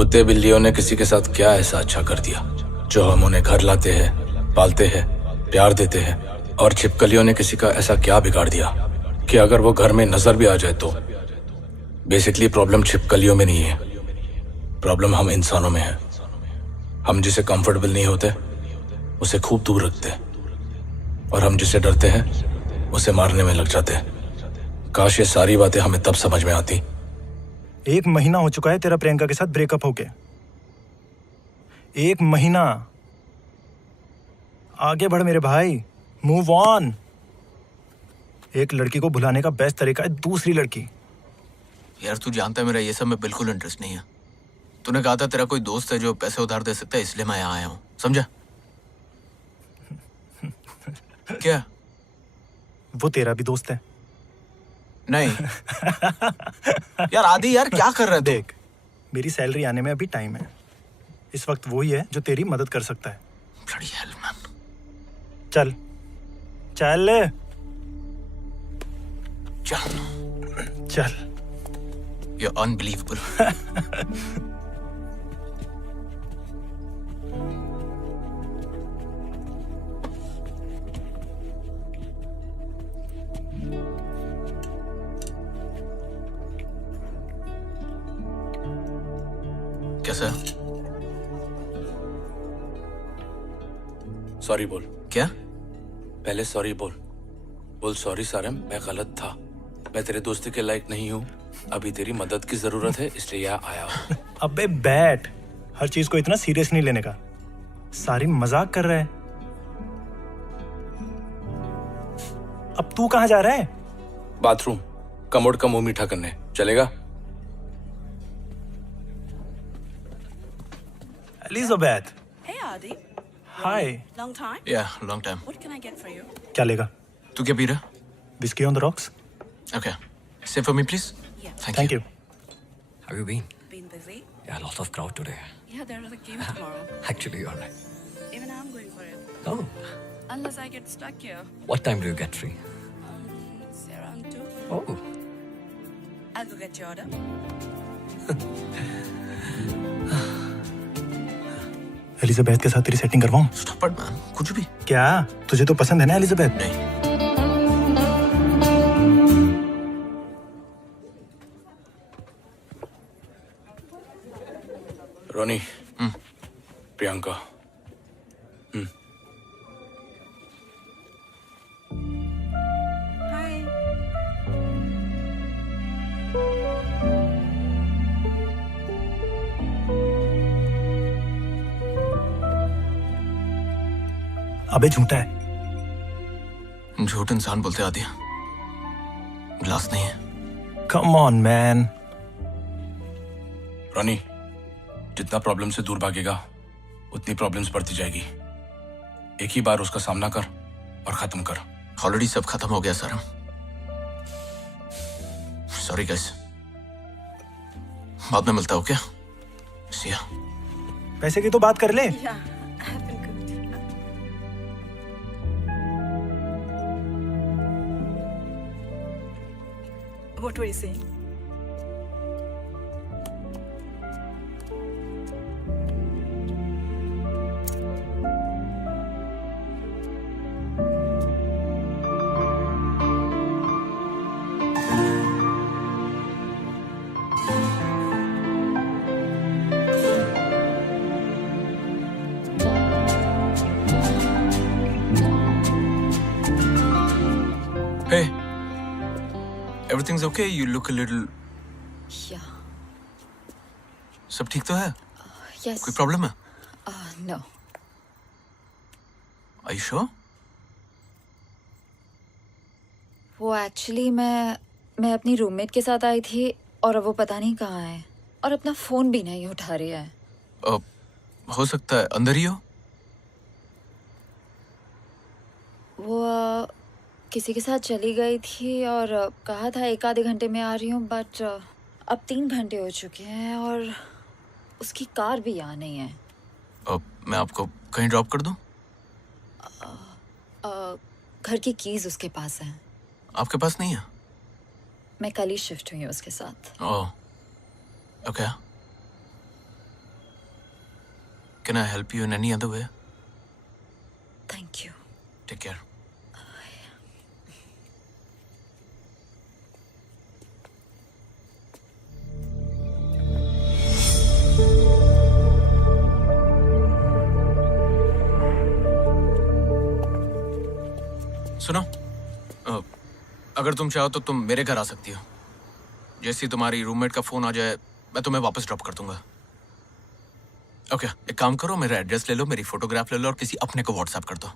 कुत्ते बिल्लियों ने किसी के साथ क्या ऐसा अच्छा कर दिया जो हम उन्हें घर लाते हैं, पालते हैं, प्यार देते हैं, और छिपकलियों ने किसी का ऐसा क्या बिगाड़ दिया कि अगर वो घर में नजर भी आ जाए तो बेसिकली प्रॉब्लम छिपकलियों में नहीं है, प्रॉब्लम हम इंसानों में है। हम जिसे कंफर्टेबल नहीं होते उसे खूब दूर रखते हैं, और हम जिसे डरते हैं उसे मारने में लग जाते हैं। काश ये सारी बातें हमें तब समझ में आती। 1 महीना हो चुका है तेरा प्रियंका के साथ ब्रेकअप होके। 1 महीना। आगे बढ़ मेरे भाई, मूव ऑन। एक लड़की को भुलाने का बेस्ट तरीका है दूसरी लड़की। यार तू जानता है मेरा ये सब में बिल्कुल इंटरेस्ट नहीं है। तूने कहा था तेरा कोई दोस्त है जो पैसे उधार दे सकता है, इसलिए मैं यहाँ आया हूँ, समझा? क्या? वो तेरा भी दोस्त है? नहीं। यार आदि, यार क्या कर रहा है? देख, मेरी सैलरी आने में अभी टाइम है। इस वक्त वही है जो तेरी मदद कर सकता है। Bloody hell, man. चल चल चल। चल। You're unbelievable. कैसा? सॉरी बोल। क्या? पहले सॉरी बोल। बोल सॉरी सारम, मैं गलत था। मैं तेरे दोस्ती के लायक नहीं हूँ। अभी तेरी मदद की जरूरत है, इसलिए यहाँ आया हूँ। अबे बैठ, हर चीज को इतना सीरियस नहीं लेने का। सारी मजाक कर रहा है। अब तू कहाँ जा रहा है? बाथरूम, कमोड का मुंह मीठा करने। चलेगा? Elizabeth. Hey Adi. Hi. Long time? Yeah, long time. What can I get for you? क्या लेगा? तू क्या पी रहा? Whiskey on the rocks? Okay. Same for me, please. Yeah. Thank you. Have you been? Been busy? Yeah, lots of crowd today. Yeah, there is a game tomorrow. Actually, you're right. Even I'm going for it. Oh, Unless I get stuck here. what time do you get free? Say around 2. Oh, I'll go get your order. Elizabeth के साथ तेरी setting करवाऊं? Stop it, man. कुछ भी। क्या तुझे तो पसंद है ना एलिजाबेथ? नहीं। रोनी, प्रियंका। Hi. अबे झूठा है। झूठ इंसान बोलते आदि, ग्लास नहीं है। Come on man. रोनी, जितना प्रॉब्लम से दूर भागेगा उतनी प्रॉब्लम्स बढ़ती जाएगी। एक ही बार उसका सामना कर और खत्म कर। ऑलरेडी सब खत्म हो गया सर। सॉरी गाइस, बाद में मिलता हो क्या? See ya. पैसे की तो बात कर ले। Yeah, I have been good. What were you saying? Hey, everything's okay? You look a little. Yeah. सब ठीक तो है? Yes. कोई प्रॉब्लम है? No. Are you sure? वो एक्चुअली मैं अपनी रूममेट के साथ आई थी और अब वो पता नहीं कहाँ है और अपना फोन भी नहीं उठा रही है। हो सकता है अंदर ही हो। वो किसी के साथ चली गई थी और कहा था 1 आधे घंटे में आ रही हूँ, बट अब 3 घंटे हो चुके हैं और उसकी कार भी यहाँ नहीं है। मैं आपको कहीं ड्रॉप कर दूं? घर की कीज उसके पास है। आपके पास नहीं है? मैं कल ही शिफ्ट हुई हूँ उसके साथ। Oh, okay. Can I help you in any other way? Thank you. Take care. सुनो, अगर तुम चाहो तो तुम मेरे घर आ सकती हो। जैसे ही तुम्हारी रूममेट का फोन आ जाए मैं तुम्हें वापस ड्रॉप कर दूंगा। ओके, एक काम करो, मेरा एड्रेस ले लो, मेरी फोटोग्राफ ले लो और किसी अपने को व्हाट्सएप कर दो।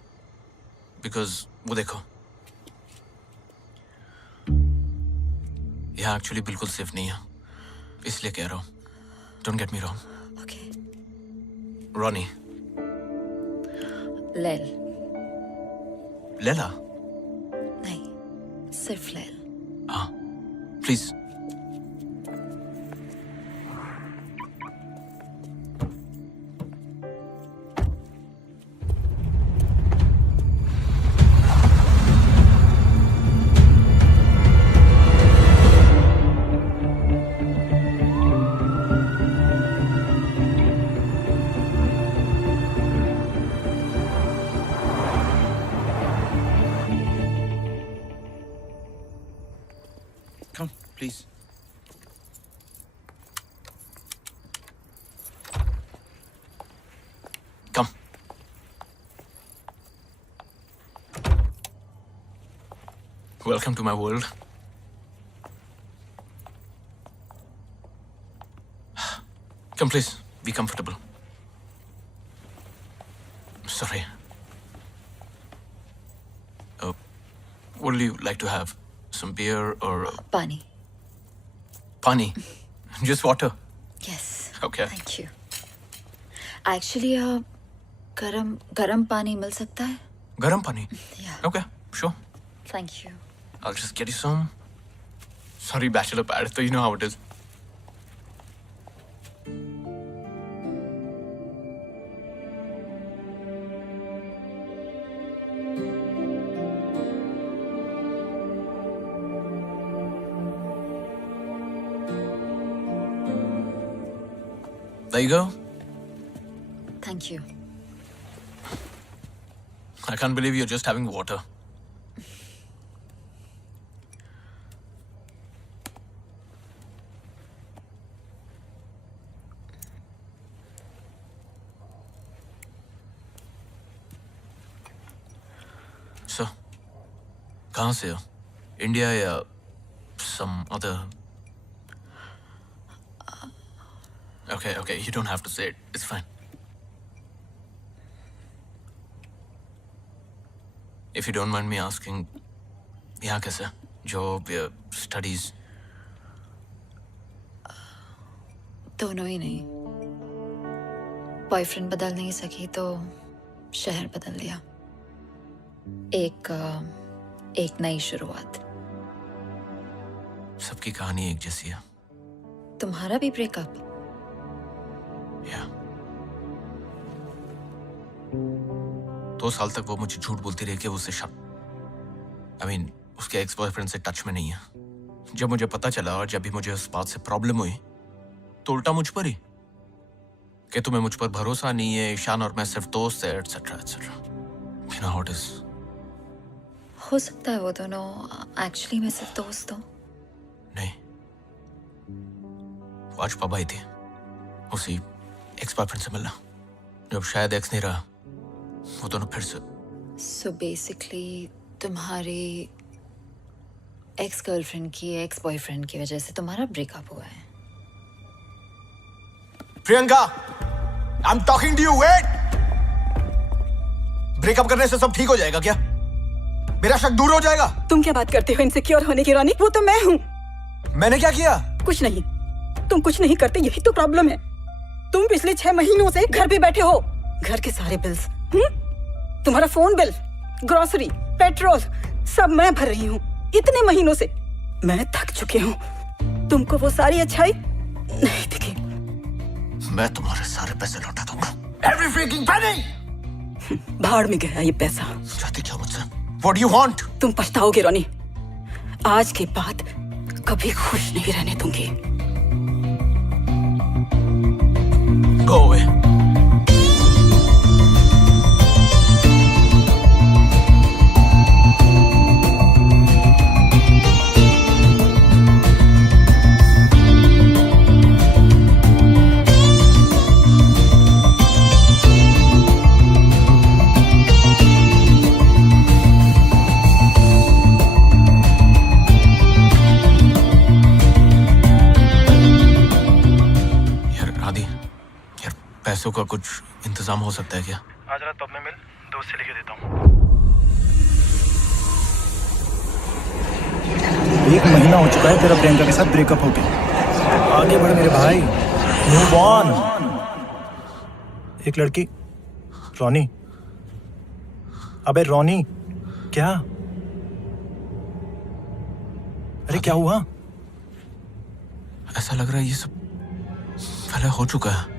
बिकॉज वो देखो, यहाँ एक्चुअली बिल्कुल सेफ नहीं है, इसलिए कह रहा हूँ। Don't get me wrong. Okay. Ronnie. लैल। लेला। नहीं, सिर्फ लैल। हाँ, please. Come, please. Come. Welcome to my world. Come, please. Be comfortable. Sorry. What do you like to have? Some beer or पानी। pani? Just water. Yes. Okay. Thank you. Actually गरम पानी मिल सकता है? Garam pani. या। Okay, sure. Thank you. I'll just get you some. Sorry, bachelor pad. So you know how it is. There you go. Thank you. I can't believe you're just having water. So, कहाँ से हो? India या some other? Okay, you don't have to say it. It's fine. If you don't mind me asking, यहाँ कैसे? Job या studies? दोनों ही नहीं। Boyfriend बदल नहीं सकी तो शहर बदल लिया। एक नई शुरुआत। सबकी कहानी एक जैसी है। तुम्हारा भी ब्रेकअप? Yeah. 2 साल तक वो मुझे झूठ बोलती रही कि वो उससे उसके एक्स बॉयफ्रेंड से टच में नहीं है। जब मुझे पता चला और जब भी मुझे उस बात से प्रॉब्लम हुई तो उल्टा मुझ पर ही कि तुम्हें मुझ पर भरोसा नहीं है, ईशान और मैं सिर्फ दोस्त है, etcetera etcetera. You know how it is. हो सकता है वो दोनों एक्चुअली मैं सिर्फ दोस्त हूँ। नहीं, वो आज पब आई थी उसी एक्स बॉयफ्रेंड से मिलना। जब शायद एक्स नहीं रहा वो दोनों फिर से। सो बेसिकली तुम्हारी एक्स गर्लफ्रेंड की एक्स बॉयफ्रेंड की वजह से तुम्हारा ब्रेकअप हुआ है। Priyanka, I am talking to you. Wait. Breakup करने से सब ठीक हो जाएगा क्या? मेरा शक दूर हो जाएगा? तुम क्या बात करते हो इनसिक्योर होने की रानी? वो तो मैं हूँ। मैंने क्या किया? कुछ नहीं। तुम कुछ नहीं करते, यही तो प्रॉब्लम है। तुम पिछले 6 महीनों से घर पे बैठे हो। घर के सारे बिल्स, तुम्हारा फोन बिल, ग्रोसरी, पेट्रोल, सब मैं भर रही हूँ इतने महीनों से। मैं थक चुकी हूँ। तुमको वो सारी अच्छाई नहीं दिखी। मैं तुम्हारे सारे पैसे लौटा दूंगा। Every freaking penny! भाड़ में गया ये पैसा। चाहती क्या मुझसे? What do you want? तुम पछताओगे रोनी। आज के बाद कभी खुश नहीं रहने दूंगी। Go away. पैसों का कुछ इंतजाम हो सकता है क्या? आज रात पब में मिल, दोस्त से लिखे देता हूँ। 1 महीना हो चुका है तेरा प्रियंका के साथ ब्रेकअप हो गया। आगे बढ़ मेरे भाई, मूव ऑन। एक लड़की, रोनी। अबे रोनी, क्या? अरे क्या हुआ? ऐसा लग रहा है ये सब पहले हो चुका है।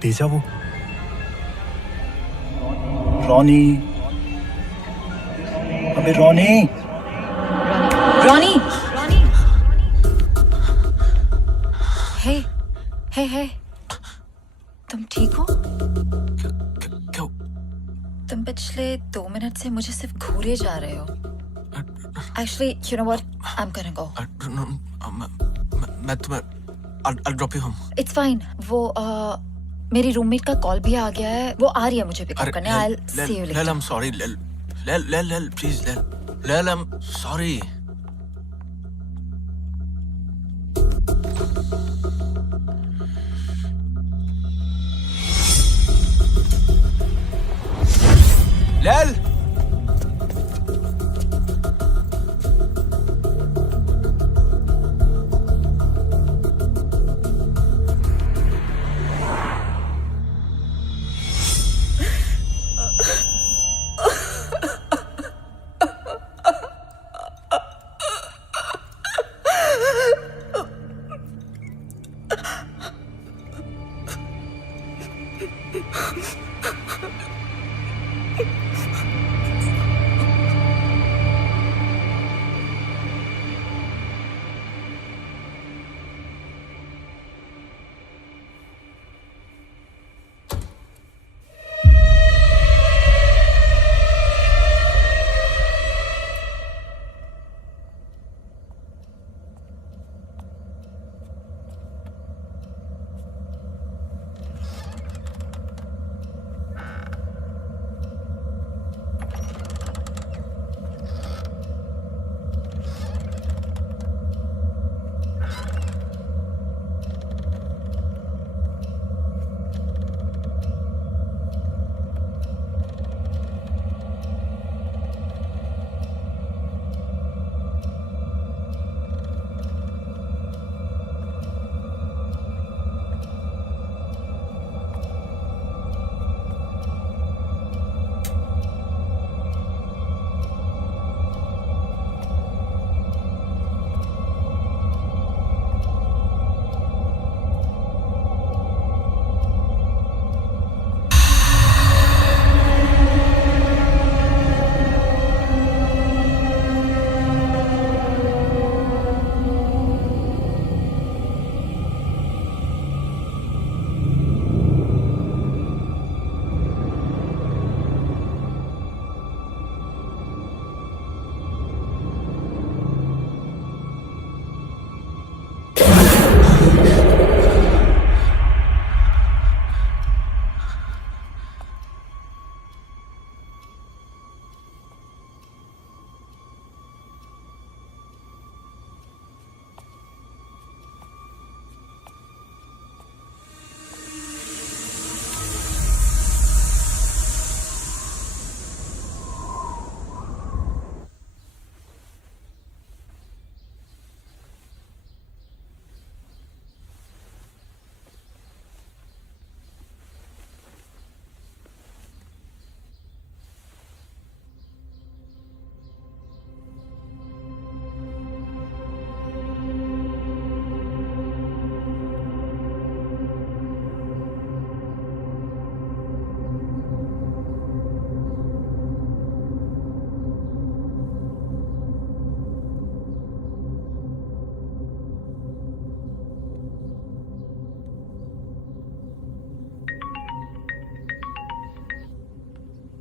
डेजा वो। रोनी, अबे रोनी। रॉनी, हे, हे, तुम ठीक हो? क्यों? तुम पिछले 2 मिनट से मुझे सिर्फ घूरे जा रहे हो। Actually, you know what? I'm gonna go. मैं तुम्हें I'll drop you home. It's fine. वो मेरी रूममेट का कॉल भी आ गया है। वो आ रही है मुझे पिकअप करने। I'll see you later. Lel, I'm sorry. Lel, please, Lel, I'm sorry. Lel!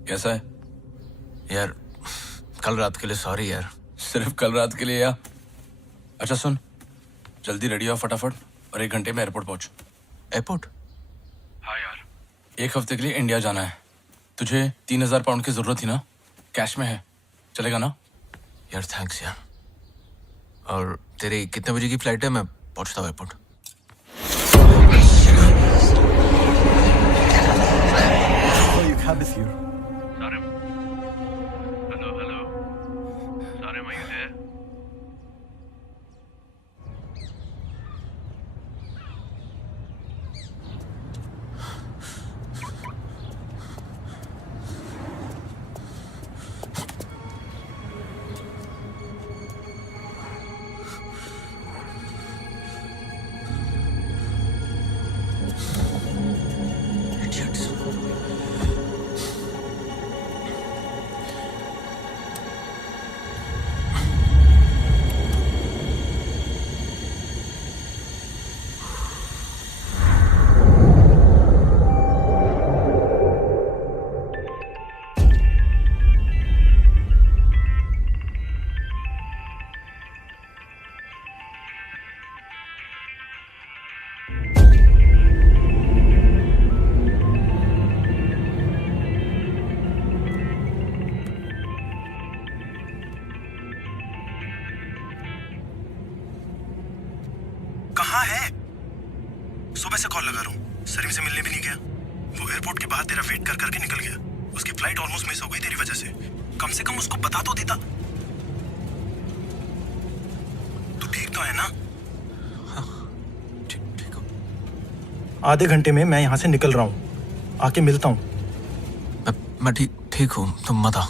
कैसा है? यार कल रात के लिए सॉरी यार। सिर्फ कल रात के लिए या? अच्छा सुन, जल्दी रेडी हो फटाफट और 1 घंटे में एयरपोर्ट पहुंच। एयरपोर्ट? हाँ यार, 1 हफ्ते के लिए इंडिया जाना है। तुझे 3000 पाउंड की जरूरत थी ना? कैश में है, चलेगा ना? यार थैंक्स यार। और तेरी कितने बजे की फ्लाइट है? मैं पहुंचता हूँ एयरपोर्ट। सुबह से कॉल लगा रहा हूँ, सरीम से मिलने भी नहीं गया। वो एयरपोर्ट के बाहर तेरा वेट कर करके निकल गया। उसकी फ्लाइट ऑलमोस्ट मिस हो गई तेरी वजह से। कम से कम उसको बता तो देता। तू ठीक तो है ना? ठीक ठीक हो। आधे घंटे में मैं यहाँ से निकल रहा हूँ, आके मिलता हूँ। मैं ठीक हूँ, तुम मत आओ।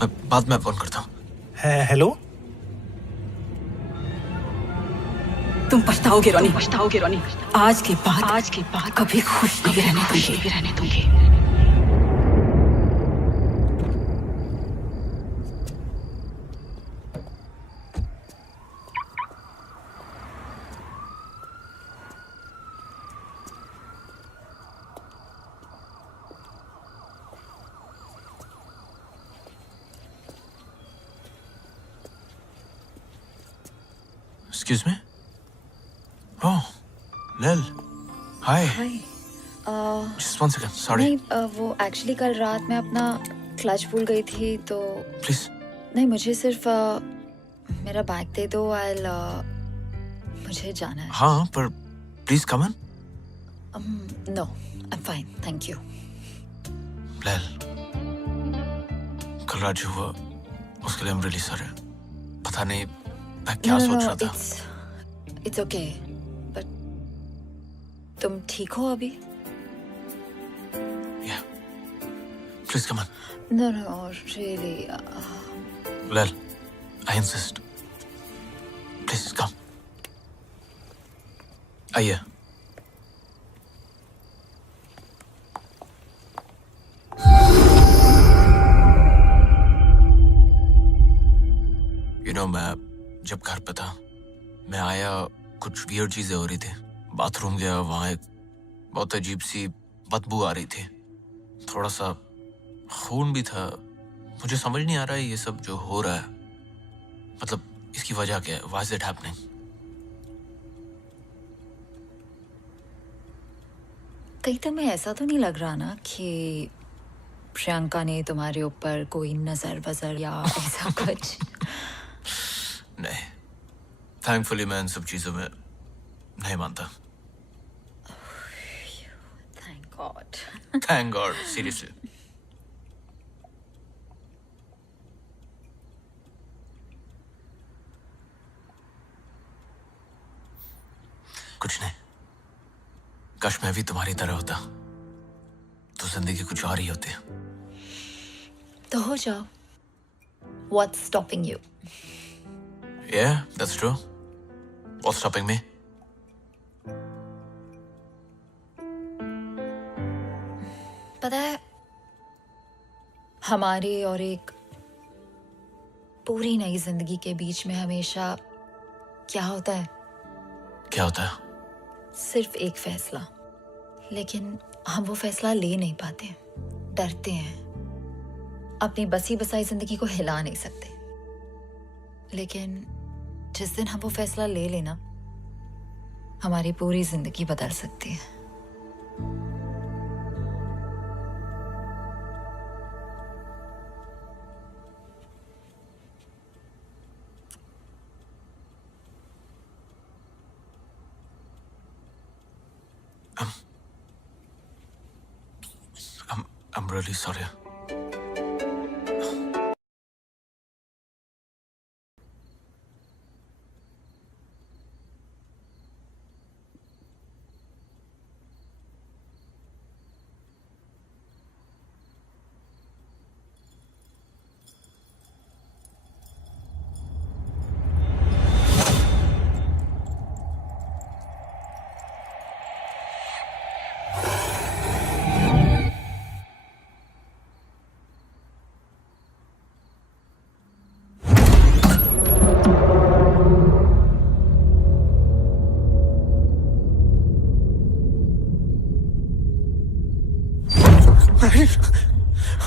मैं बाद में फोन करता हूँ। हेलो। तुम पछताओगे रोनी। आज के बाद कभी खुश नहीं रहने दूंगी। Excuse me? Oh, Lil. Hi. हाय। Just one second. Sorry. नहीं, वो एक्चुअली कल रात मैं अपना क्लच भूल गई थी, तो Please. नहीं, मुझे सिर्फ मेरा बैग दे दो। मुझे जाना है। हाँ, पर please come in. No, I am fine, thank you. Lil. कल रात जो हुआ, उसके लिए I'm really sorry. पता नहीं मैं क्या सोच रहा था। इट्स ओके, बट तुम ठीक हो अभी? Yeah. Please come in. No really. Lil, I insist. Please come. आइए। मैं जब घर पे था, मैं आया, कुछ वियर्ड चीजें हो रही थी। बाथरूम गया, वहां एक बहुत अजीब सी बदबू आ रही थी, थोड़ा सा खून भी था। मुझे समझ नहीं आ रहा है ये सब जो हो रहा है, मतलब इसकी वजह क्या है? Why is it happening? कहीं तुम्हें ऐसा तो नहीं लग रहा ना कि प्रियंका ने तुम्हारे ऊपर कोई नजर वजर या ऐसा कुछ? नहीं, थैंकफुली मैं इन सब चीजों में नहीं मानता। Thank God. Thank God, seriously. कुछ नहीं, काश मैं भी तुम्हारी तरह होता तो जिंदगी कुछ और ही होती। तो हो जाओ। What's stopping you? Yeah, that's true. What's stopping me? पता है, हमारी और एक पूरी नई जिंदगी के बीच में हमेशा क्या होता है? क्या होता है? सिर्फ एक फैसला, लेकिन हम वो फैसला ले नहीं पाते, डरते हैं, अपनी बसी बसाई जिंदगी को हिला नहीं सकते। लेकिन जिस दिन हम वो फैसला ले लेना, हमारी पूरी जिंदगी बदल सकती है। I'm really sorry.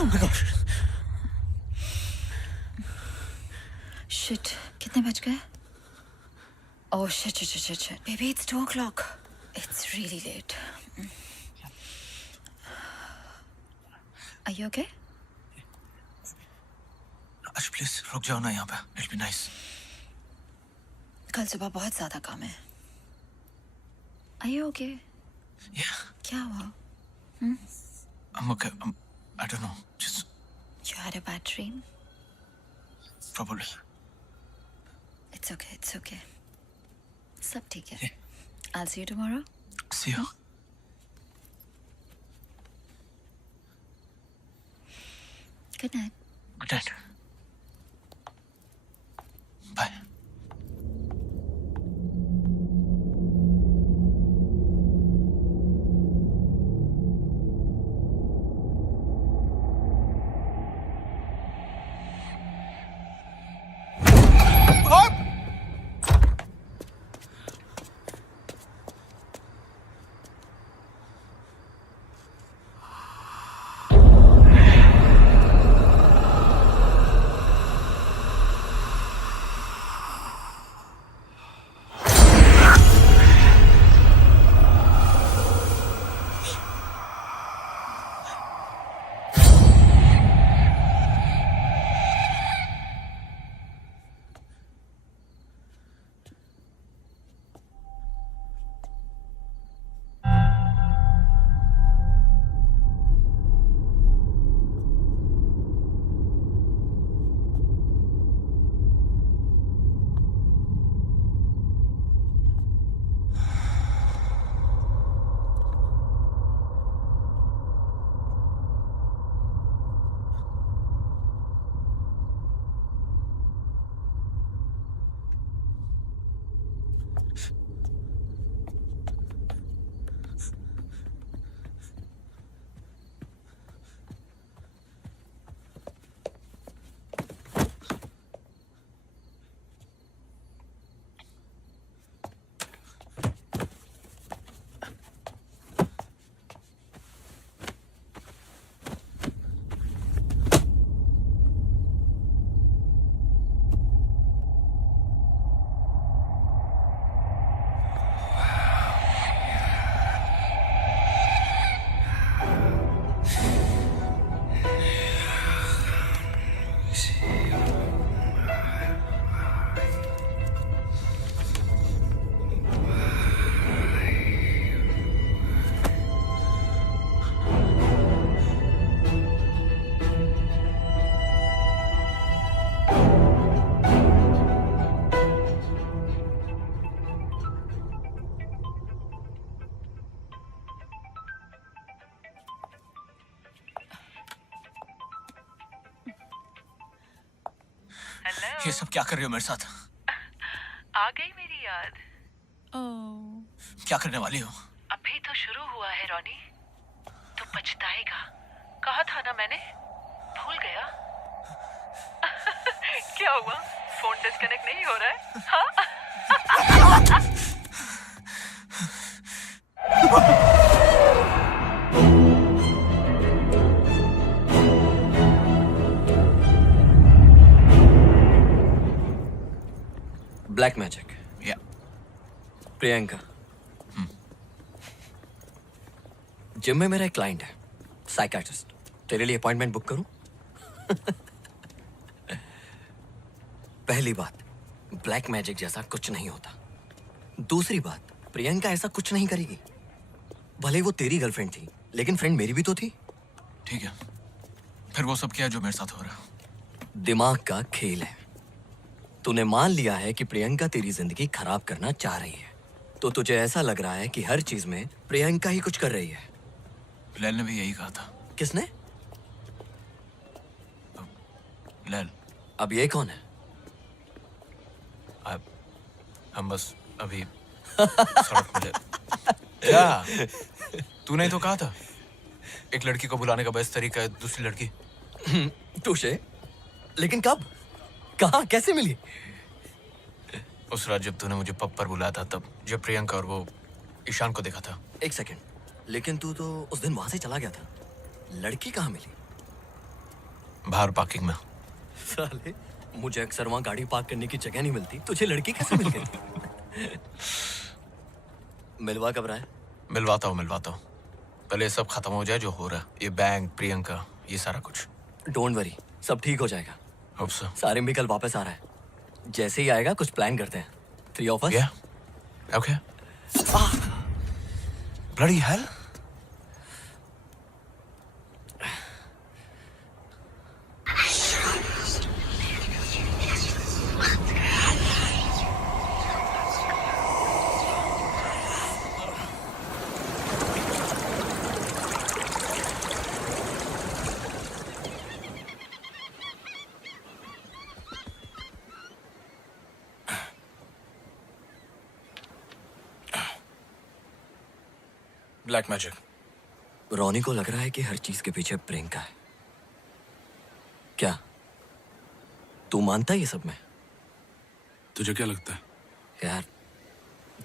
Oh my gosh. Shit, कितने बज गए? Oh shit. Baby, it's 2 o'clock. It's really late. Are you okay? Ash, please रुक जाओ ना यहाँ पे. It'll be nice. कल सुबह बहुत ज्यादा काम है। Are you okay? Yeah, क्या हुआ? I'm okay. I don't know. Just You had a bad dream? probably. It's okay, it's okay. सब ठीक है। I'll see you tomorrow. See you. Good night. Good night. Bye. ये सब क्या कर रहे हो मेरे साथ? आ गई मेरी याद। क्या करने वाली हो? अभी तो शुरू हुआ है रॉनी, तो पछताएगा। कहा था ना मैंने, भूल गया? क्या हुआ, फोन डिस्कनेक्ट नहीं हो रहा है? हाँ? Black magic. या प्रियंका। जिम में मेरा एक क्लाइंट है, साइकियाट्रिस्ट। तेरे लिए अपॉइंटमेंट बुक करूं? पहली बात, ब्लैक मैजिक जैसा कुछ नहीं होता। दूसरी बात, प्रियंका ऐसा कुछ नहीं करेगी। भले वो तेरी गर्लफ्रेंड थी, लेकिन फ्रेंड मेरी भी तो थी। ठीक है, फिर वो सब क्या है जो मेरे साथ हो रहा है? दिमाग का खेल है। तूने मान लिया है कि प्रियंका तेरी जिंदगी खराब करना चाह रही है, तो तुझे ऐसा लग रहा है कि हर चीज में प्रियंका ही कुछ कर रही है। लैल ने भी यही कहा था। किसने? लैल। अब ये कौन है? हम बस अभी सड़क मिले। क्या? तूने ही तो कहा था एक लड़की को बुलाने का बेस्ट तरीका है दूसरी लड़की। टूशे, लेकिन कब, कहाँ, कैसे मिली? उस रात जब तूने मुझे पब पर बुलाया था, तब जब प्रियंका और वो ईशान को देखा था। एक सेकंड, लेकिन तू तो उस दिन वहां से चला गया था। लड़की कहाँ मिली? बाहर पार्किंग में। साले, मुझे अक्सर वहां गाड़ी पार्क करने की जगह नहीं मिलती, तुझे लड़की कैसे मिल गई? मिलवा कब रहा है? मिलवाता हूँ। पहले ये सब खत्म हो जाए जो हो रहा है, ये बैंक, प्रियंका, ये सारा कुछ। डोंट वरी, सब ठीक हो जाएगा। Hope so. सारिम भी कल वापस आ रहा है। जैसे ही आएगा कुछ प्लान करते हैं। 3 of us? Yeah. Okay. Bloody hell. Black magic. Ronnie को लग रहा है कि हर चीज के पीछे प्रियंका है। क्या तू मानता है ये सब में? तुझे क्या लगता है? यार,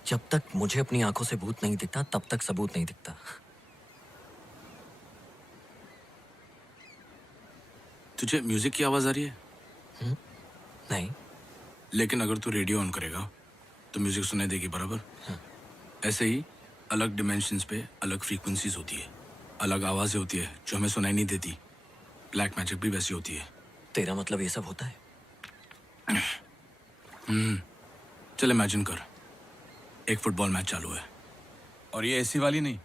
जब तक मुझे अपनी आंखों से भूत नहीं दिखता तब तक सबूत नहीं दिखता। तुझे म्यूजिक की आवाज आ रही है? नहीं। लेकिन अगर तू रेडियो ऑन करेगा तो म्यूजिक सुनाई देगी, बराबर? ऐसे ही अलग डिमेंशंस पे अलग फ्रीक्वेंसीज होती है, अलग आवाजें होती है जो हमें सुनाई नहीं देती। ब्लैक मैजिक भी वैसी होती है। तेरा मतलब ये सब होता है? चल इमेजिन कर, एक फुटबॉल मैच चालू है, और ये ऐसी वाली नहीं,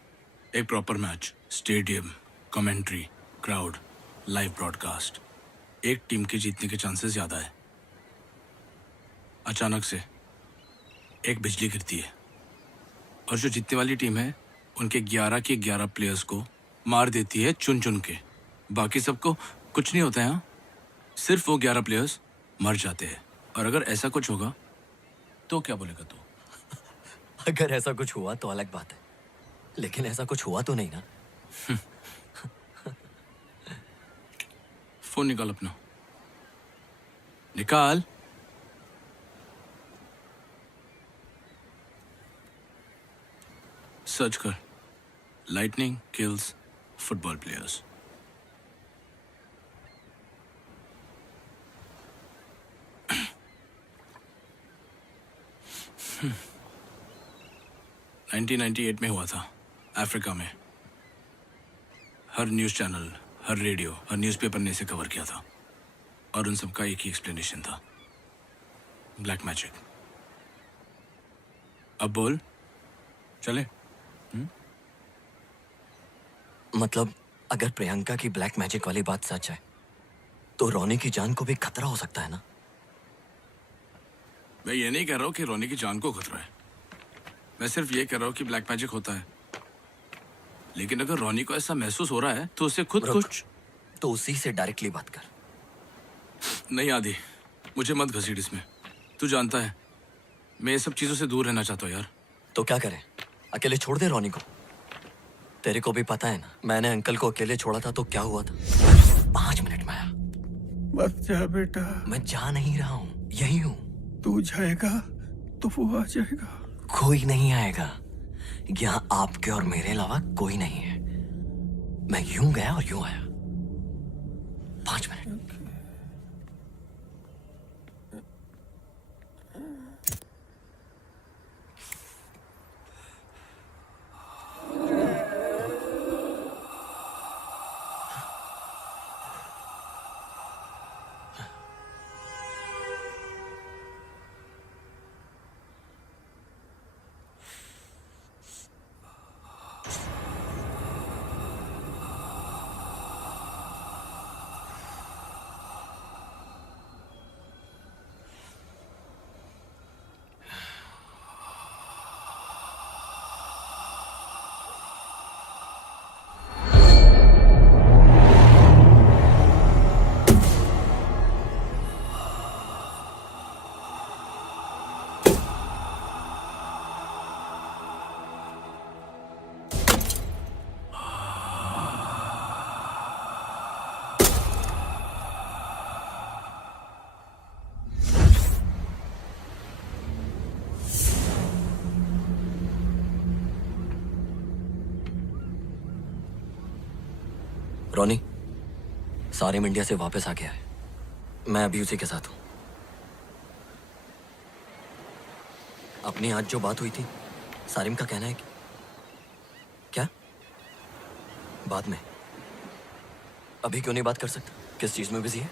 एक proper match, stadium, commentary, crowd, live broadcast. एक टीम के जीतने के चांसेस ज्यादा है। अचानक से एक बिजली गिरती है और जो जीतने वाली टीम है उनके 11 के 11 प्लेयर्स को मार देती है चुन चुन के। बाकी सबको कुछ नहीं होता है, हाँ? सिर्फ वो 11 प्लेयर्स मर जाते हैं। और अगर ऐसा कुछ होगा तो क्या बोलेगा तू? अगर ऐसा कुछ हुआ तो अलग बात है, लेकिन ऐसा कुछ हुआ तो नहीं ना। फोन निकाल अपना, निकाल। सर्च कर, lightning kills football players. Hmm. 1998 में हुआ था अफ्रीका में। हर न्यूज़ चैनल, हर रेडियो, हर न्यूज़पेपर ने इसे कवर किया था और उन सबका एक ही एक्सप्लेनेशन था, ब्लैक मैजिक। अब बोल, चले? मतलब अगर प्रियंका की ब्लैक मैजिक वाली बात सच है तो रोनी की जान को भी खतरा हो सकता है ना? मैं ये नहीं कह रहा हूँ कि रोनी की जान को खतरा है, मैं सिर्फ ये कह रहा हूँ कि ब्लैक मैजिक होता है। लेकिन अगर रोनी को ऐसा महसूस हो रहा है तो उसे खुद रुक, कुछ तो उसी से डायरेक्टली बात कर। नहीं आदि, मुझे मत घसीट इसमें। तू जानता है मैं ये सब चीजों से दूर रहना चाहता हूँ यार। तो क्या करें, अकेले छोड़ दे रोनी को? तेरे को भी पता है ना, मैंने अंकल को अकेले छोड़ा था तो क्या हुआ था। 5 मिनट में आया। बस जा बेटा, मैं जा नहीं रहा हूँ, यही हूँ। तू जाएगा तो वो आ जाएगा। कोई नहीं आएगा, यहाँ आपके और मेरे अलावा कोई नहीं है। मैं यूं गया और यूं आया। 5 मिनट। रोनी, सारिम इंडिया से वापस आ गया है। मैं अभी उसी के साथ हूं। अपनी आज जो बात हुई थी, सारिम का कहना है कि क्या बाद में? अभी क्यों नहीं बात कर सकता? किस चीज में बिजी है?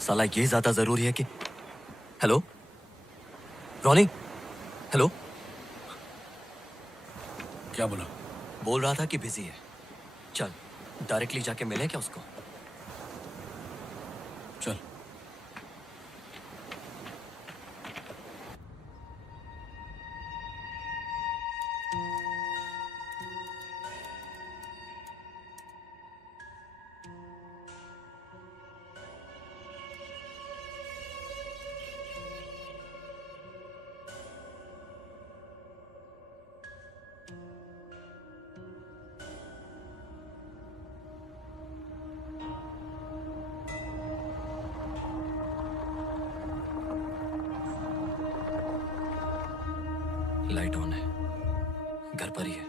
साला ये ज्यादा जरूरी है कि हेलो रॉनी, हेलो। क्या बोला? बोल रहा था कि बिजी है। चल डायरेक्टली जाके मिले क्या उसको? चल। लाइट ऑन है, घर पर ही है।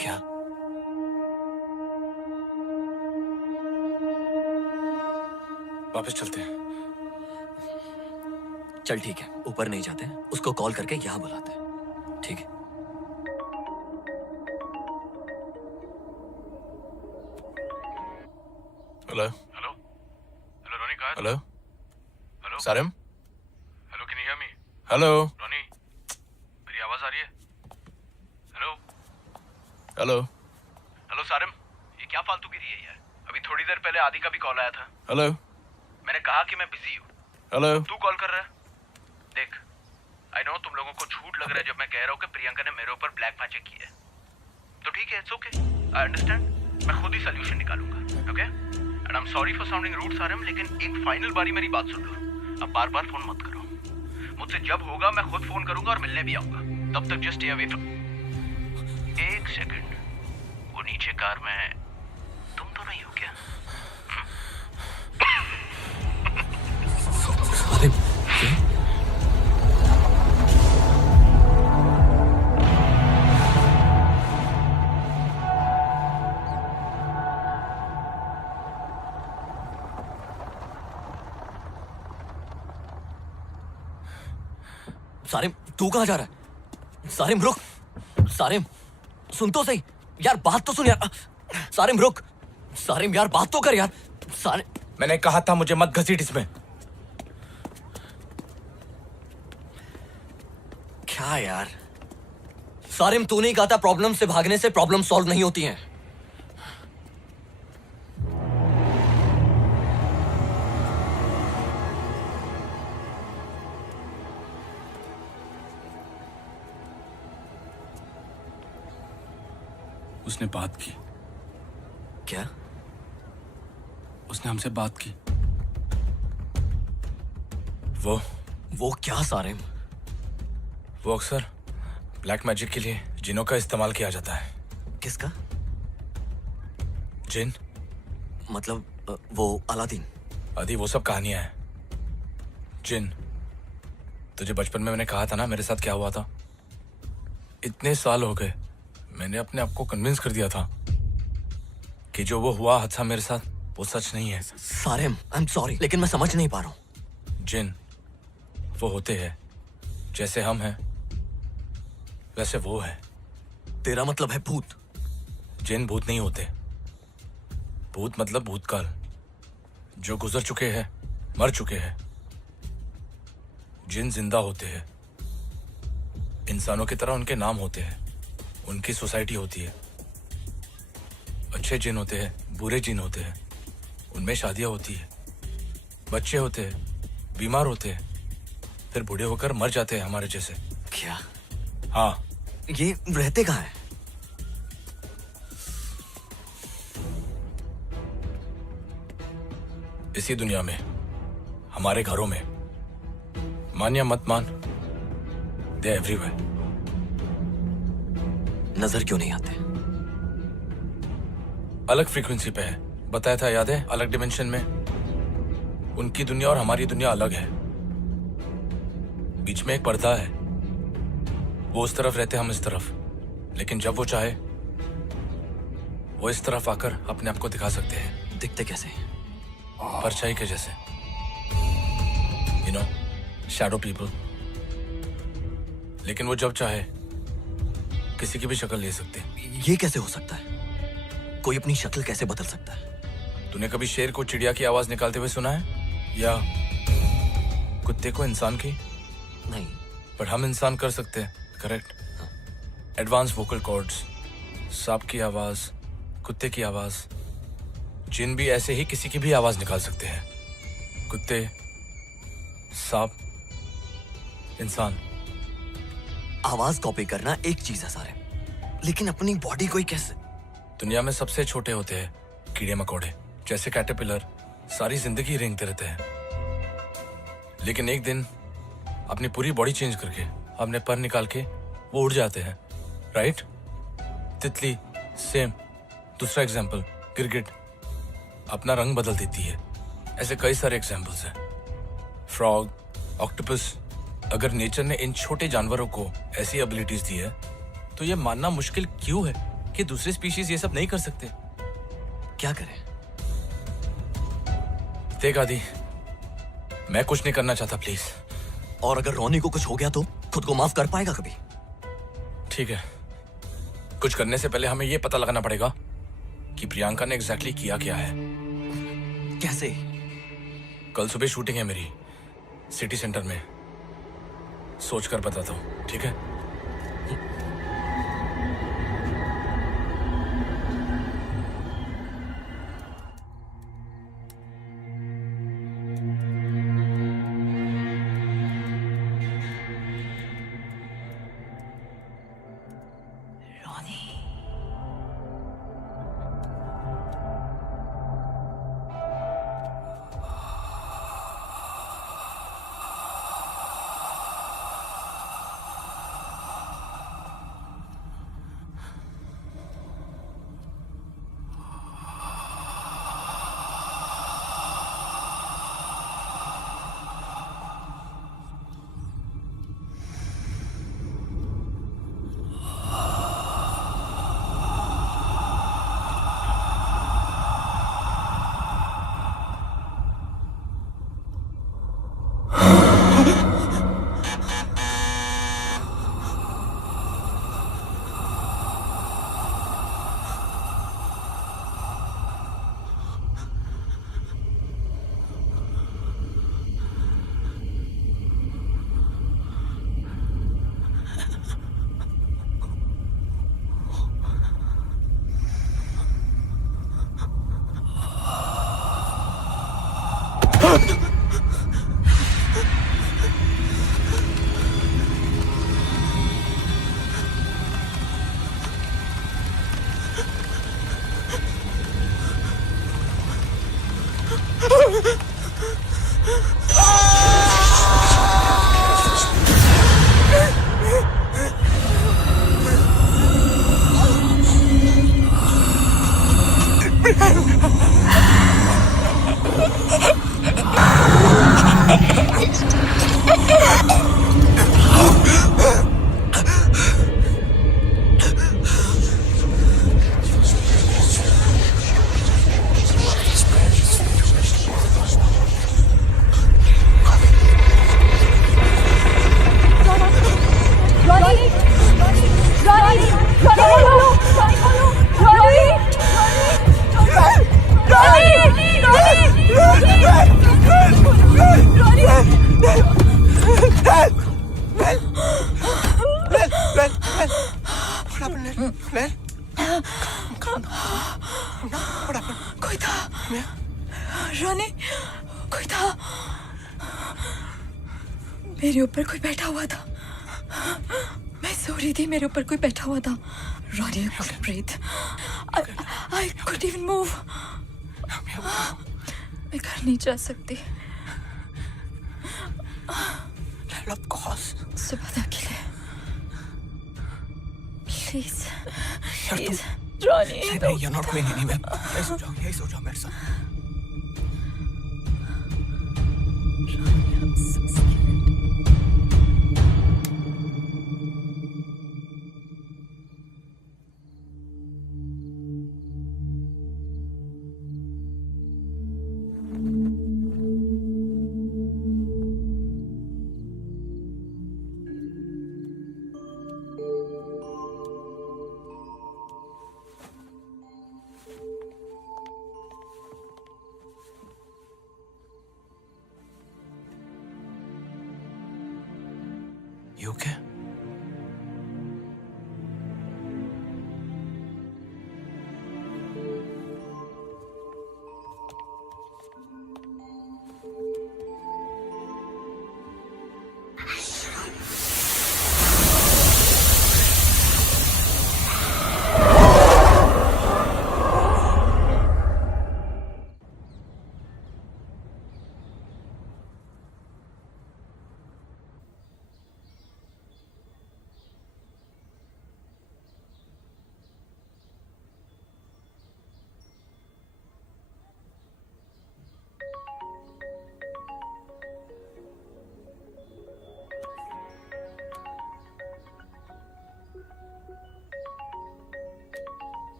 क्या? वापस चलते हैं। चल ठीक है, ऊपर नहीं जाते, उसको कॉल करके यहाँ बुलाते हैं। ठीक है। हेलो हेलो हेलो रॉनी, कहाँ है? Hello hello Sarim, hello, can you hear me? Hello Ronnie, मेरी आवाज आ रही है? हेलो हेलो हेलो सारिम, ये क्या फालतूगिरी है यार? अभी थोड़ी देर पहले आदि का भी कॉल आया था। हेलो मैंने कहा कि मैं बिजी हूँ, हेलो। तू कॉल कर रहा है। देख, आई नो तुम लोगों को झूठ लग रहा है जब मैं कह रहा हूँ कि प्रियंका ने मेरे ऊपर ब्लैक मैजिक किया है। तो ठीक है, इट्स ओके, आई अंडरस्टैंड। मैं खुद ही सोल्यूशन निकालूंगा, okay? And I am sorry for sounding rude Sarim, लेकिन एक फाइनल बारी मेरी बात सुन लो। अब बार बार फोन मत करो। मुझसे जब होगा मैं खुद फोन करूंगा और मिलने भी आऊंगा। तब तक जस्ट स्टे अवे फ्रॉम। एक सेकंड, वो नीचे कार में तुम तो नहीं हो क्या? सारिम, सारिम तू कहाँ जा रहा है? सारिम रुक, सारिम सुन तो सही यार, बात तो सुन यार। सारिम रुक, सारिम यार बात तो कर यार। सारिम, मैंने कहा था मुझे मत घसीट इसमें। क्या यार? सारिम तू नहीं कहा था प्रॉब्लम से भागने से प्रॉब्लम सॉल्व नहीं होती हैं। उसने बात की। क्या? उसने हमसे बात की। वो क्या सारिम? वो अक्सर ब्लैक मैजिक के लिए जिनों का इस्तेमाल किया जाता है। किसका? जिन, मतलब वो अलादीन? आदि वो सब कहानियां हैं। जिन, तुझे बचपन में मैंने कहा था ना मेरे साथ क्या हुआ था। इतने साल हो गए, मैंने अपने आप को कन्विंस कर दिया था कि जो वो हुआ हादसा मेरे साथ वो सच नहीं है। सारिम आई एम सॉरी, लेकिन मैं समझ नहीं पा रहा हूँ। जिन वो होते हैं जैसे हम हैं वैसे वो है। तेरा मतलब है भूत? जिन भूत नहीं होते। भूत मतलब भूतकाल, जो गुजर चुके हैं, मर चुके हैं। जिन जिंदा होते हैं, इंसानों की तरह उनके नाम होते हैं, उनकी सोसाइटी होती है। अच्छे जिन होते हैं, बुरे जिन होते हैं, उनमें शादियां होती है, बच्चे होते हैं, बीमार होते हैं, फिर बूढ़े होकर मर जाते हैं हमारे जैसे। क्या? हाँ। ये रहते कहाँ हैं? इसी दुनिया में, हमारे घरों में। मान या मत मान, दे एवरीवेयर। नजर क्यों नहीं आते? अलग फ्रीक्वेंसी पे है, बताया था याद है? अलग डिमेंशन में। उनकी दुनिया और हमारी दुनिया अलग है। बीच में एक पर्दा है, वो उस तरफ रहते हम इस तरफ, लेकिन जब वो चाहे वो इस तरफ आकर अपने आप को दिखा सकते हैं, दिखते कैसे? परछाई के जैसे, यू नो, शैडो पीपल। लेकिन वो जब चाहे किसी की भी शक्ल ले सकते हैं। ये कैसे हो सकता है? कोई अपनी शक्ल कैसे बदल सकता है? तूने कभी शेर को चिड़िया की आवाज निकालते हुए सुना है, या कुत्ते को इंसान की? नहीं। पर हम इंसान कर सकते हैं, करेक्ट? एडवांस वोकल कॉर्ड्स, सांप की आवाज, कुत्ते की आवाज, जिन भी ऐसे ही किसी की भी आवाज निकाल सकते हैं। कुत्ते, सांप, इंसान। आवाज कॉपी करना एक चीज है सारे, लेकिन अपनी बॉडी को ही कैसे? दुनिया में सबसे छोटे होते हैं कीड़े मकोड़े, जैसे कैटरपिलर, सारी जिंदगी रेंगते रहते हैं। लेकिन एक दिन अपनी पूरी बॉडी चेंज करके, अपने पर निकाल के वो उड़ जाते हैं, राइट? तितली सेम। दूसरा एग्जाम्पल, गिरगिट अपना रंग बदल देती है। ऐसे कई सारे एग्जाम्पल्स हैं। Frog, octopus. अगर नेचर ने इन छोटे जानवरों को ऐसी एबिलिटीज दी है, तो ये मानना मुश्किल क्यों है कि दूसरे स्पीशीज ये सब नहीं कर सकते? क्या करें? देख आदि, मैं कुछ नहीं करना चाहता, प्लीज। और अगर रोनी को कुछ हो गया तो खुद को माफ कर पाएगा कभी? ठीक है, कुछ करने से पहले हमें ये पता लगाना पड़ेगा कि प्रियंका ने एग्जैक्टली किया क्या है। कैसे? कल सुबह शूटिंग है मेरी, सिटी सेंटर में। सोचकर बताता हूँ, ठीक है? कोई था रोनी, कोई था। मेरे ऊपर कोई बैठा हुआ था। मैं सो रही थी, मेरे ऊपर कोई बैठा हुआ था। रोनी, I couldn't breathe. I couldn't even move. मैं घर नहीं जा सकती। Of course. सुबह तक के लिए please please Ronnie, you're not going anywhere. यही सो जाओ मेरे साथ। I'm so scared. You okay?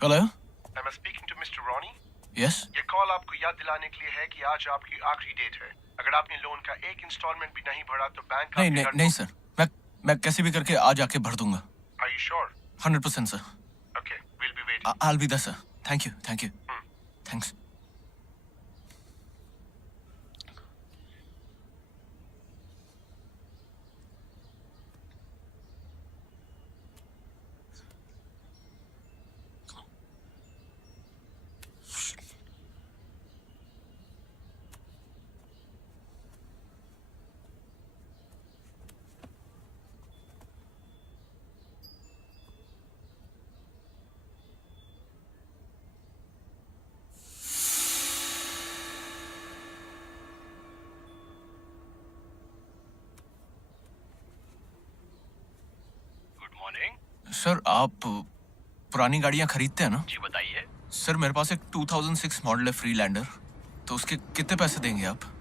Hello? Am I speaking to Mr. Ronnie? Yes? ये कॉल आपको याद दिलाने के लिए है कि आज आपकी आखिरी डेट है। अगर आपने लोन का एक इंस्टॉलमेंट भी नहीं भरा तो बैंक नहीं नहीं नहीं सर, मैं कैसे भी करके आज आके भर दूंगा। Are you sure? 100% sir. Okay, we'll be waiting. I'll be there sir। Thank you. Thanks. Good morning. Sir आप पुरानी गाड़ियां खरीदते हैं ना? जी बताइए। सर मेरे पास एक 2006 मॉडल है फ्रीलैंडर, तो उसके कितने पैसे देंगे आप?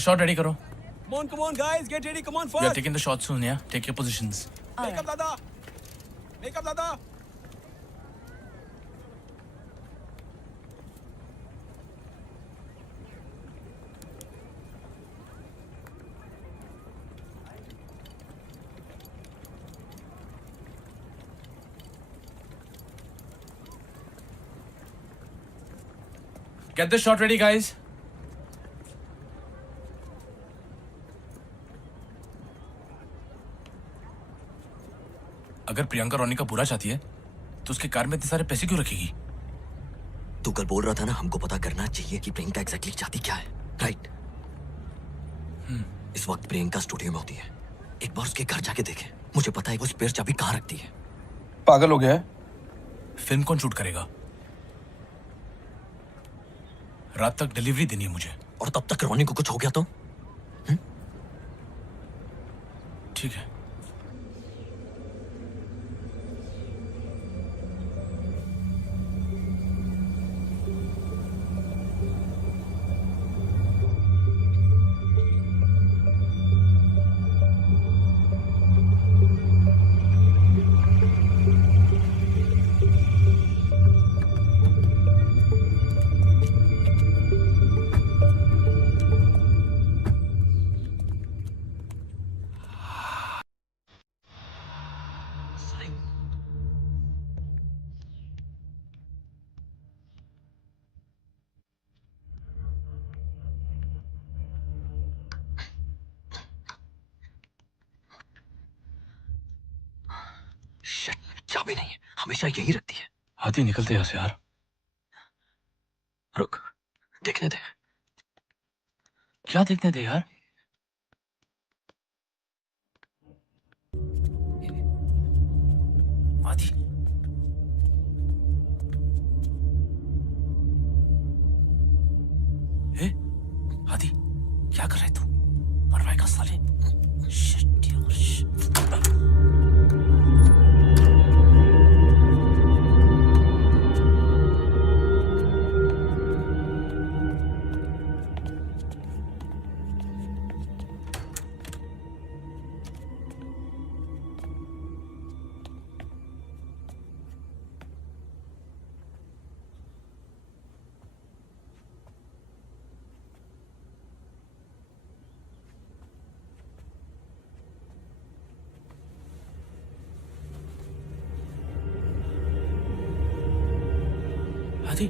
शॉट रेडी करो। Come on, guys, get ready. Come on, We are fast. taking the shot soon, yeah? Take your positions. Make up, Dada. Make up, Dada. Get the shot ready, guys. अगर प्रियंका रोनी का बुरा चाहती है तो उसके car में इतने सारे पैसे क्यों रखेगी? तू कल बोल रहा था ना, हमको पता करना चाहिए कि प्रियंका एग्जैक्टली चाहती क्या है, राइट? इस वक्त प्रियंका स्टूडियो में होती है। एक बार उसके घर जाके देखे, मुझे पता है वो स्पेयर चाबी कहाँ रखती है। पागल हो गया है? फिल्म कौन शूट करेगा? रात तक डिलीवरी देनी है मुझे। और तब तक रोनी को कुछ हो गया तो? ठीक है। चाबी नहीं है, हमेशा यही रखती है। आदि निकलते यहाँ से यार। रुक, देखने दे। क्या देखने दे यार? आदि आदि क्या कर रहा है तू? मर पाएगा साले। Shit, यार, shit. आदि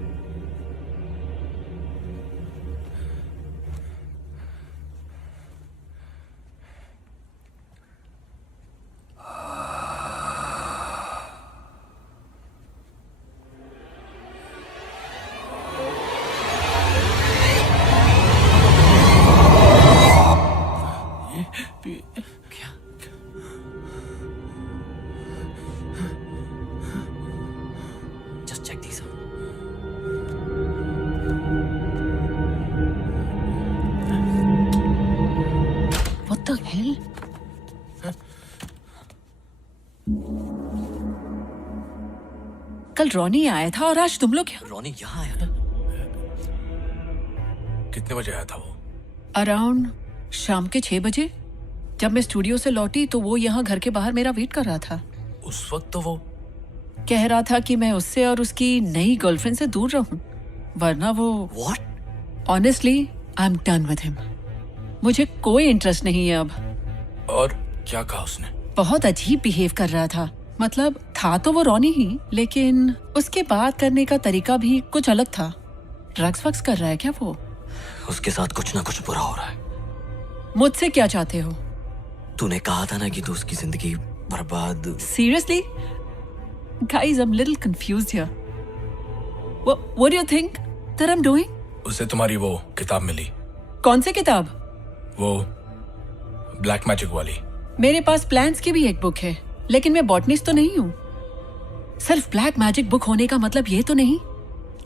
Just check these out. What the hell? कल रॉनी आया था और आज तुम लोग यहाँ? रॉनी यहाँ आया था? कितने बजे आया था वो? अराउंड शाम के 6 बजे। जब मैं स्टूडियो से लौटी तो वो यहाँ घर के बाहर मेरा वेट कर रहा था। उस वक्त तो वो कह रहा था कि मैं उससे और उसकी नई गर्लफ्रेंड से दूर रहूं, वरना वो What? Honestly I am done with him. मुझे कोई इंटरेस्ट नहीं है अब। और क्या कहा उसने? बहुत अजीब बिहेव कर रहा था। मतलब था तो वो रॉनी ही, लेकिन उसके बात करने का तरीका भी कुछ अलग था। ड्रग्स वग्स कर रहा है क्या वो? उसके साथ कुछ ना कुछ बुरा हो रहा है। मुझसे क्या चाहते हो? तूने कहा था ना कि तू उसकी जिंदगी बर्बाद। Seriously? Guys, I'm a little confused here. What do you think that I'm doing? उसे तुम्हारी वो किताब मिली, कौन सी किताब? वो ब्लैक मैजिक वाली। मेरे पास प्लान्स की भी एक बुक है, लेकिन मैं बॉटनिस्ट तो नहीं हूँ। सिर्फ ब्लैक मैजिक बुक होने का मतलब ये तो नहीं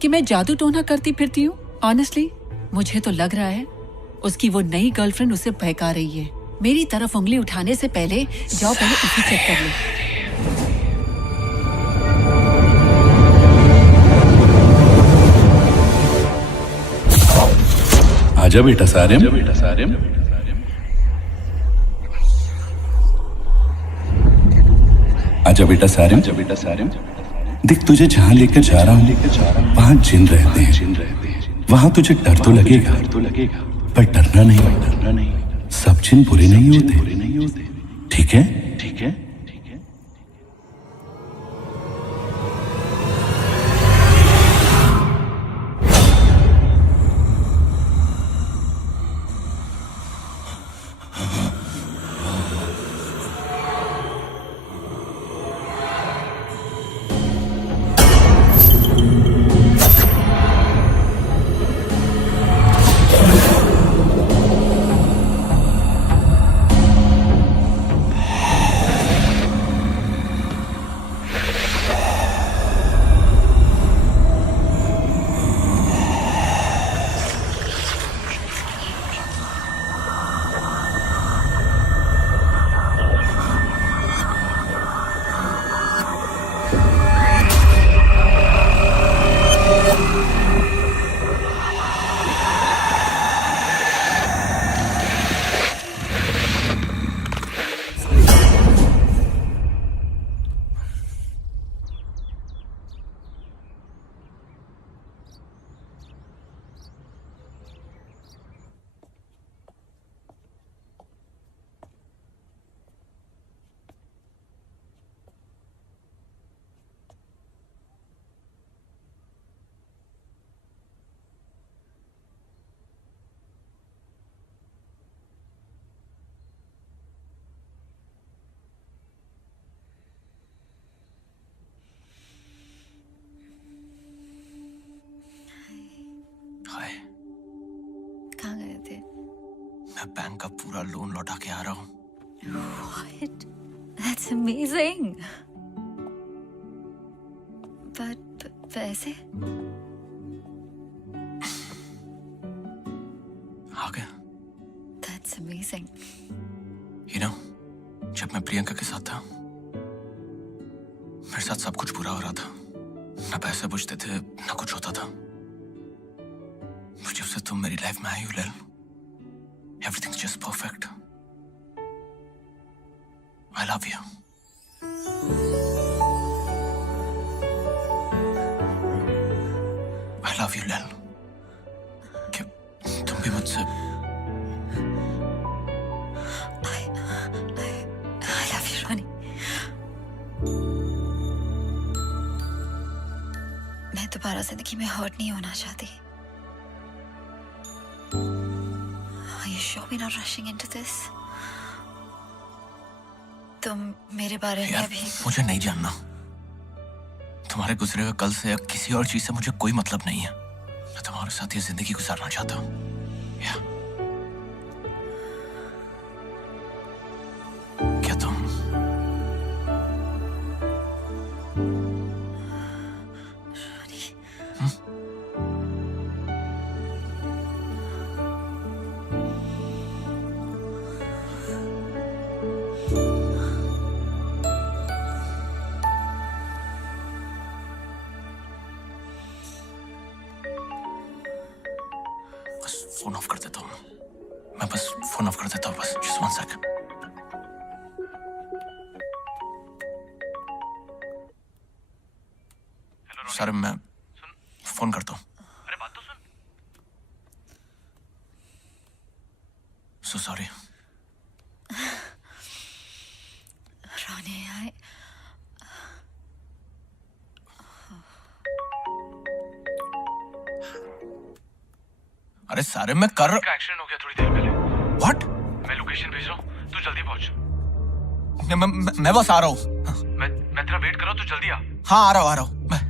कि मैं जादू टोना करती फिरती हूँ। ऑनेस्टली मुझे तो लग रहा है उसकी वो नई गर्लफ्रेंड उसे बहका रही है। मेरी तरफ उंगली उठाने से पहले जाओ पहले उसे चेक कर लो। आजा बेटा सारिम। आजा बेटा सारिम। देख तुझे जहाँ लेकर जा रहा हूँ वहाँ जिन रहते हैं। वहाँ तुझे डर तो लगेगा पर डरना नहीं। सब जिन बुरे नहीं होते, ठीक है? थे। मैं बैंक का पूरा लोन लौटा के आ रहा हूँ। What? That's amazing. But पैसे? आ गया। That's amazing. You know, जब मैं प्रियंका के साथ था, मेरे साथ सब कुछ बुरा हो रहा था। ना पैसे बचते थे, ना कुछ होता था। जब से तुम मेरी लाइफ में आई हो लैल, everything's just perfect. I love you. I love you लैल। क्या तुम भी मुझसे I love you, Ronnie. मैं दोबारा जिंदगी में हर्ट नहीं होना चाहती। Are you sure we're not rushing into this? तुम मेरे बारे में यार, अभी मुझे नहीं जानना। तुम्हारे गुजरे हुए कल से या किसी और चीज से मुझे कोई मतलब नहीं है। मैं तुम्हारे साथ ये जिंदगी गुजारना चाहता हूँ। क्या तुम बस फोन ऑफ कर देता हूँ। मैं बस फोन ऑफ कर देता हूँ। बस just 1 second. सर मैं फोन करता हूँ। अरे बात तो सुन। So sorry. Ronnie, अरे सारे मैं कर का एक्सीडेंट हो गया थोड़ी देर पहले। What? मैं लोकेशन भेज रहा हूँ, तू जल्दी पहुंच। मैं बस आ रहा हूँ। मैं तेरा वेट कर रहा हूँ, तू जल्दी आ। हाँ आ रहा हूँ मैं।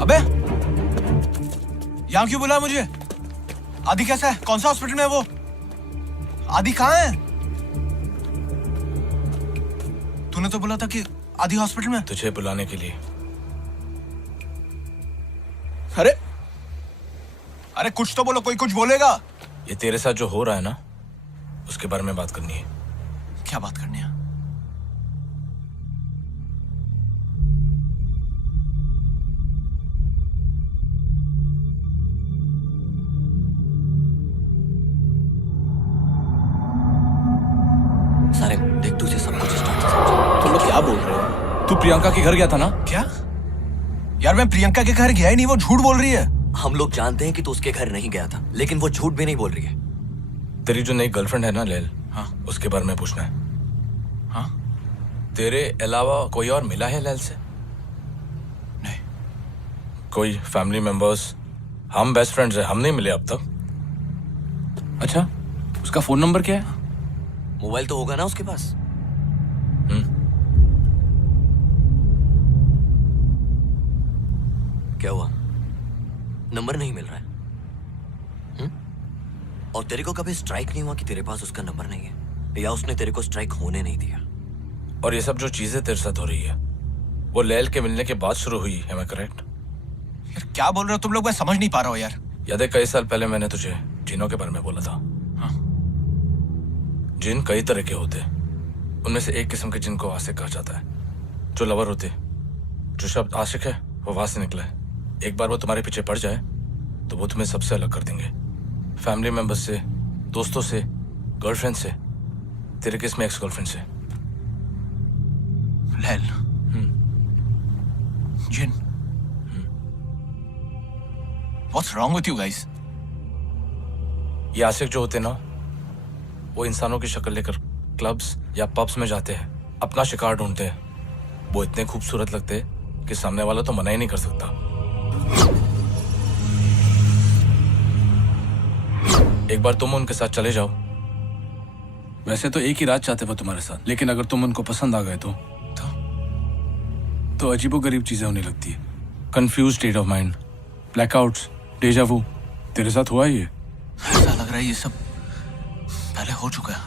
अबे यहाँ क्यों बुलाया मुझे? आदि कैसा है? कौन सा हॉस्पिटल में है वो? आदि कहाँ है? तूने तो बोला था कि आदि हॉस्पिटल में। तुझे बुलाने के लिए। अरे अरे कुछ तो बोलो, कोई कुछ बोलेगा। ये तेरे साथ जो हो रहा है ना, उसके बारे में बात करनी है। क्या बात करनी है? सारे देख, तुझे सब कुछ स्टार्ट से समझा। तुम लोग क्या बोल रहे हो? तू प्रियंका के घर गया था ना? क्या? यार मैं प्रियंका के घर गया ही नहीं, वो झूठ बोल रही है। हम लोग जानते हैं कि तू उसके घर नहीं गया था, लेकिन वो झूठ भी नहीं बोल रही है। तेरी जो नई गर्लफ्रेंड है ना लैल, हाँ उसके बारे में पूछना है। हाँ तेरे अलावा कोई और मिला है लैल से? नहीं। कोई फैमिली मेंबर्स? हम बेस्ट फ्रेंड्स हैं, हम नहीं मिले अब तक। अच्छा, उसका फोन नंबर क्या है? मोबाइल तो होगा ना उसके पास? क्या हुआ? नंबर नहीं मिल रहा है? और तेरे को कभी स्ट्राइक नहीं हुआ कि तेरे पास उसका नंबर नहीं है, या उसने तेरे को स्ट्राइक होने नहीं दिया? और ये सब जो चीजें तेरे साथ हो रही है, वो लैल के मिलने के बाद शुरू हुई है, मैं करेक्ट? यार क्या बोल रहे हो तुम लोग? मैं समझ नहीं पा रहा हूँ यार। याद है कई साल पहले मैंने तुझे जिनों के बारे में बोला था? हाँ। जिन कई तरह के होते, उनमें से एक किस्म के जिन को आशिक कहा जाता है, जो लवर होते। जो शब्द आशिक है वो वहां से निकला है। एक बार वो तुम्हारे पीछे पड़ जाए तो वो तुम्हें सबसे अलग कर देंगे, फैमिली मेंबर्स से, दोस्तों से, गर्लफ्रेंड से, तेरे केस में एक्स गर्लफ्रेंड से। लैल, जिन, What's wrong with you guys? ये आशिक जो होते ना, वो इंसानों की शक्ल लेकर क्लब्स या पब्स में जाते हैं, अपना शिकार ढूंढते हैं। वो इतने खूबसूरत लगते हैं कि सामने वाला तो मना ही नहीं कर सकता। एक बार तुम उनके साथ चले जाओ। वैसे तो एक ही रात चाहते वो तुम्हारे साथ, लेकिन अगर तुम उनको पसंद आ गए तो अजीबोगरीब चीजें होने लगती है। Confuse state of mind, blackouts, deja vu. तेरे साथ हुआ ये? ऐसा लग रहा है ये सब पहले हो चुका है।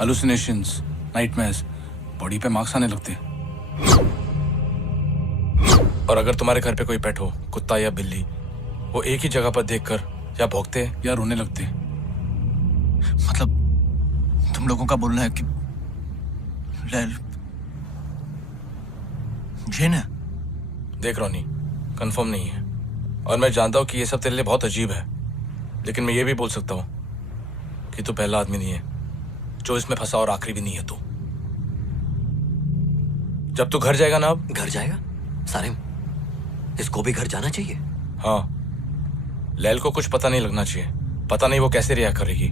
हेलुसिनेशंस, नाइटमेयर्स, बॉडी पे मार्क्स आने लगते हैं। और अगर तुम्हारे घर पे कोई पेट हो, कुत्ता या बिल्ली, वो एक ही जगह पर देखकर या भौंकते या रोने लगते। मतलब तुम लोगों का बोलना है कि लैल जिन है? देख रोनी, कंफर्म नहीं है और मैं जानता हूं कि ये सब तेरे लिए बहुत अजीब है, लेकिन मैं ये भी बोल सकता हूं कि तू पहला आदमी नहीं है जो इसमें फंसा और आखिरी भी नहीं है तू। जब तू घर जाएगा ना, अब घर जाएगा? सारिम, इसको भी घर जाना चाहिए। हाँ, लैल को कुछ पता नहीं लगना चाहिए। पता नहीं वो कैसे रिएक्ट करेगी,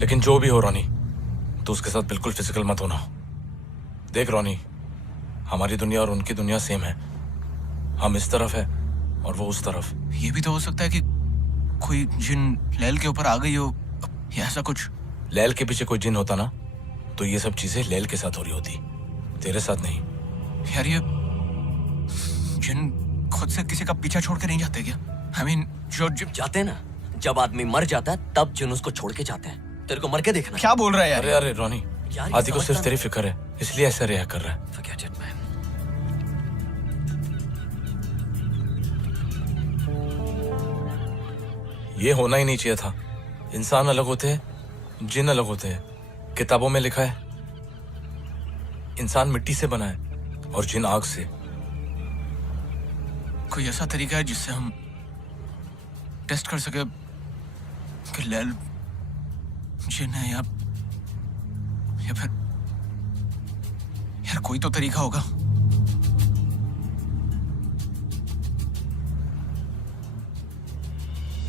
लेकिन जो भी हो रोनी, तो उसके साथ बिल्कुल फिजिकल मत होना। देख रोनी, हमारी दुनिया और उनकी दुनिया सेम है। हम इस तरफ है और वो उस तरफ। ये भी तो हो सकता है कि कोई जिन लैल के ऊपर आ गई हो या ऐसा कुछ। लैल के पीछे कोई जिन होता ना, तो ये सब चीजें लैल के साथ हो रही होती, तेरे साथ नहीं। यार ये जिन खुद से किसी का पीछा छोड़ के नहीं जाते क्या? I mean, जो जाते हैं ना, जब आदमी मर जाता है तब जिन उसको छोड़ के जाते हैं। तेरे को मर के देखना। क्या बोल रहा है यार? अरे अरे रोनी, आदि को सिर्फ तेरी फिक्र है, इसलिए ऐसा रिएक्ट कर रहा है। Forget it, man. ये होना ही नहीं चाहिए था। इंसान अलग होते हैं, जिन अलग होते हैं। किताबों में लिखा है इंसान मिट्टी से बना है और जिन आग से। कोई ऐसा तरीका है जिससे हम टेस्ट कर सके कि लैल जिन है या फिर यार कोई तो तरीका होगा।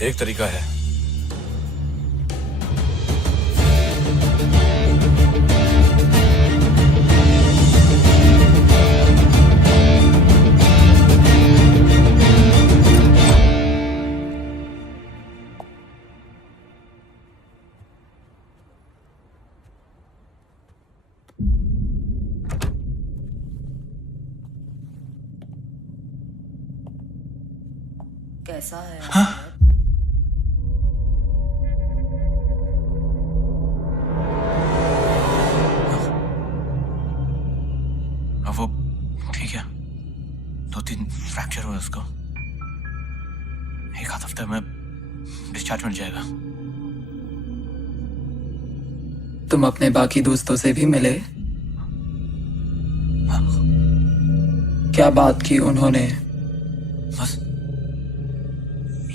एक तरीका है। कैसा है? अब वो ठीक है, 2-3 फ्रैक्चर हुआ उसको। एक आध हफ्ते में डिस्चार्ज मिल जाएगा। तुम अपने बाकी दोस्तों से भी मिले? क्या बात की उन्होंने? बस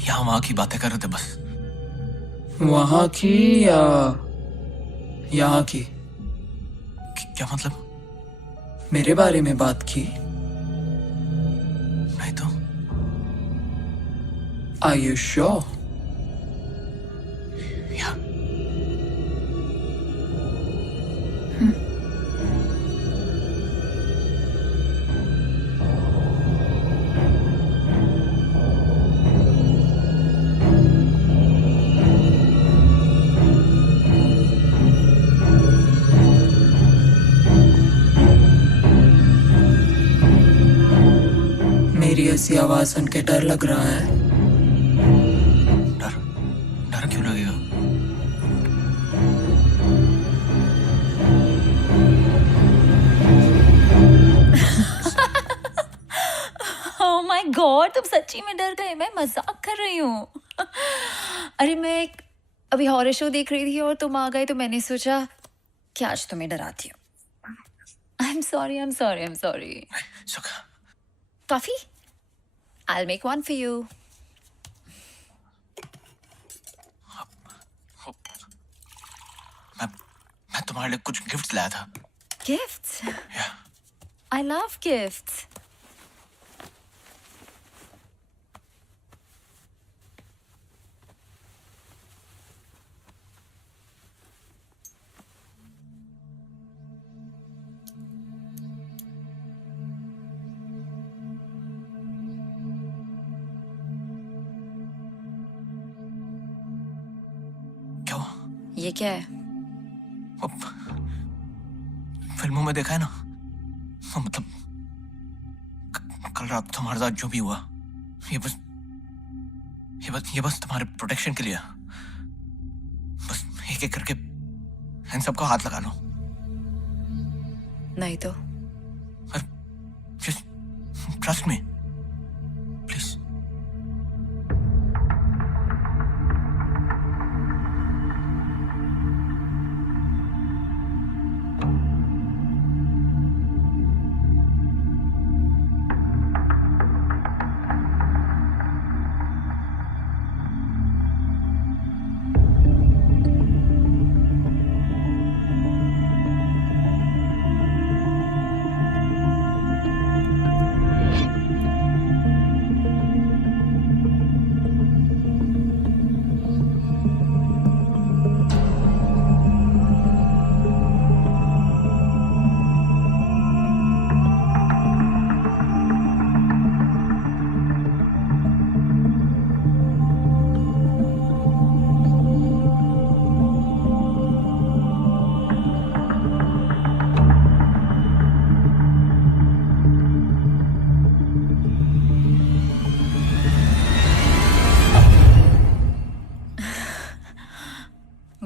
यहाँ वहां की बातें कर रहे थे बस। वहां की या यहाँ की? क्या मतलब? मेरे बारे में बात की? नहीं तो। Are you sure? या मेरी ऐसी आवाज सुन के डर लग रहा है? डर? डर क्यों लगेगा? Oh my God, तुम सच्ची में डर गए? मैं मजाक कर रही हूँ। अरे मैं अभी हॉरर शो देख रही थी और तुम आ गए तो मैंने सोचा कि आज तुम्हें डराती हूँ। I'm sorry, I'm sorry, I'm sorry. सुखा, Coffee? I'll make one for you. मैं तुम्हारे लिए कुछ गिफ्ट्स लाया था। Gifts? या I love gifts. ये क्या है? अब फिल्मों में देखा है ना, मतलब कल रात तुम्हारे साथ जो भी हुआ, ये बस तुम्हारे प्रोटेक्शन के लिए। बस एक एक करके इन सबको हाथ लगा लो। नहीं तो जस्ट ट्रस्ट मी प्लीज।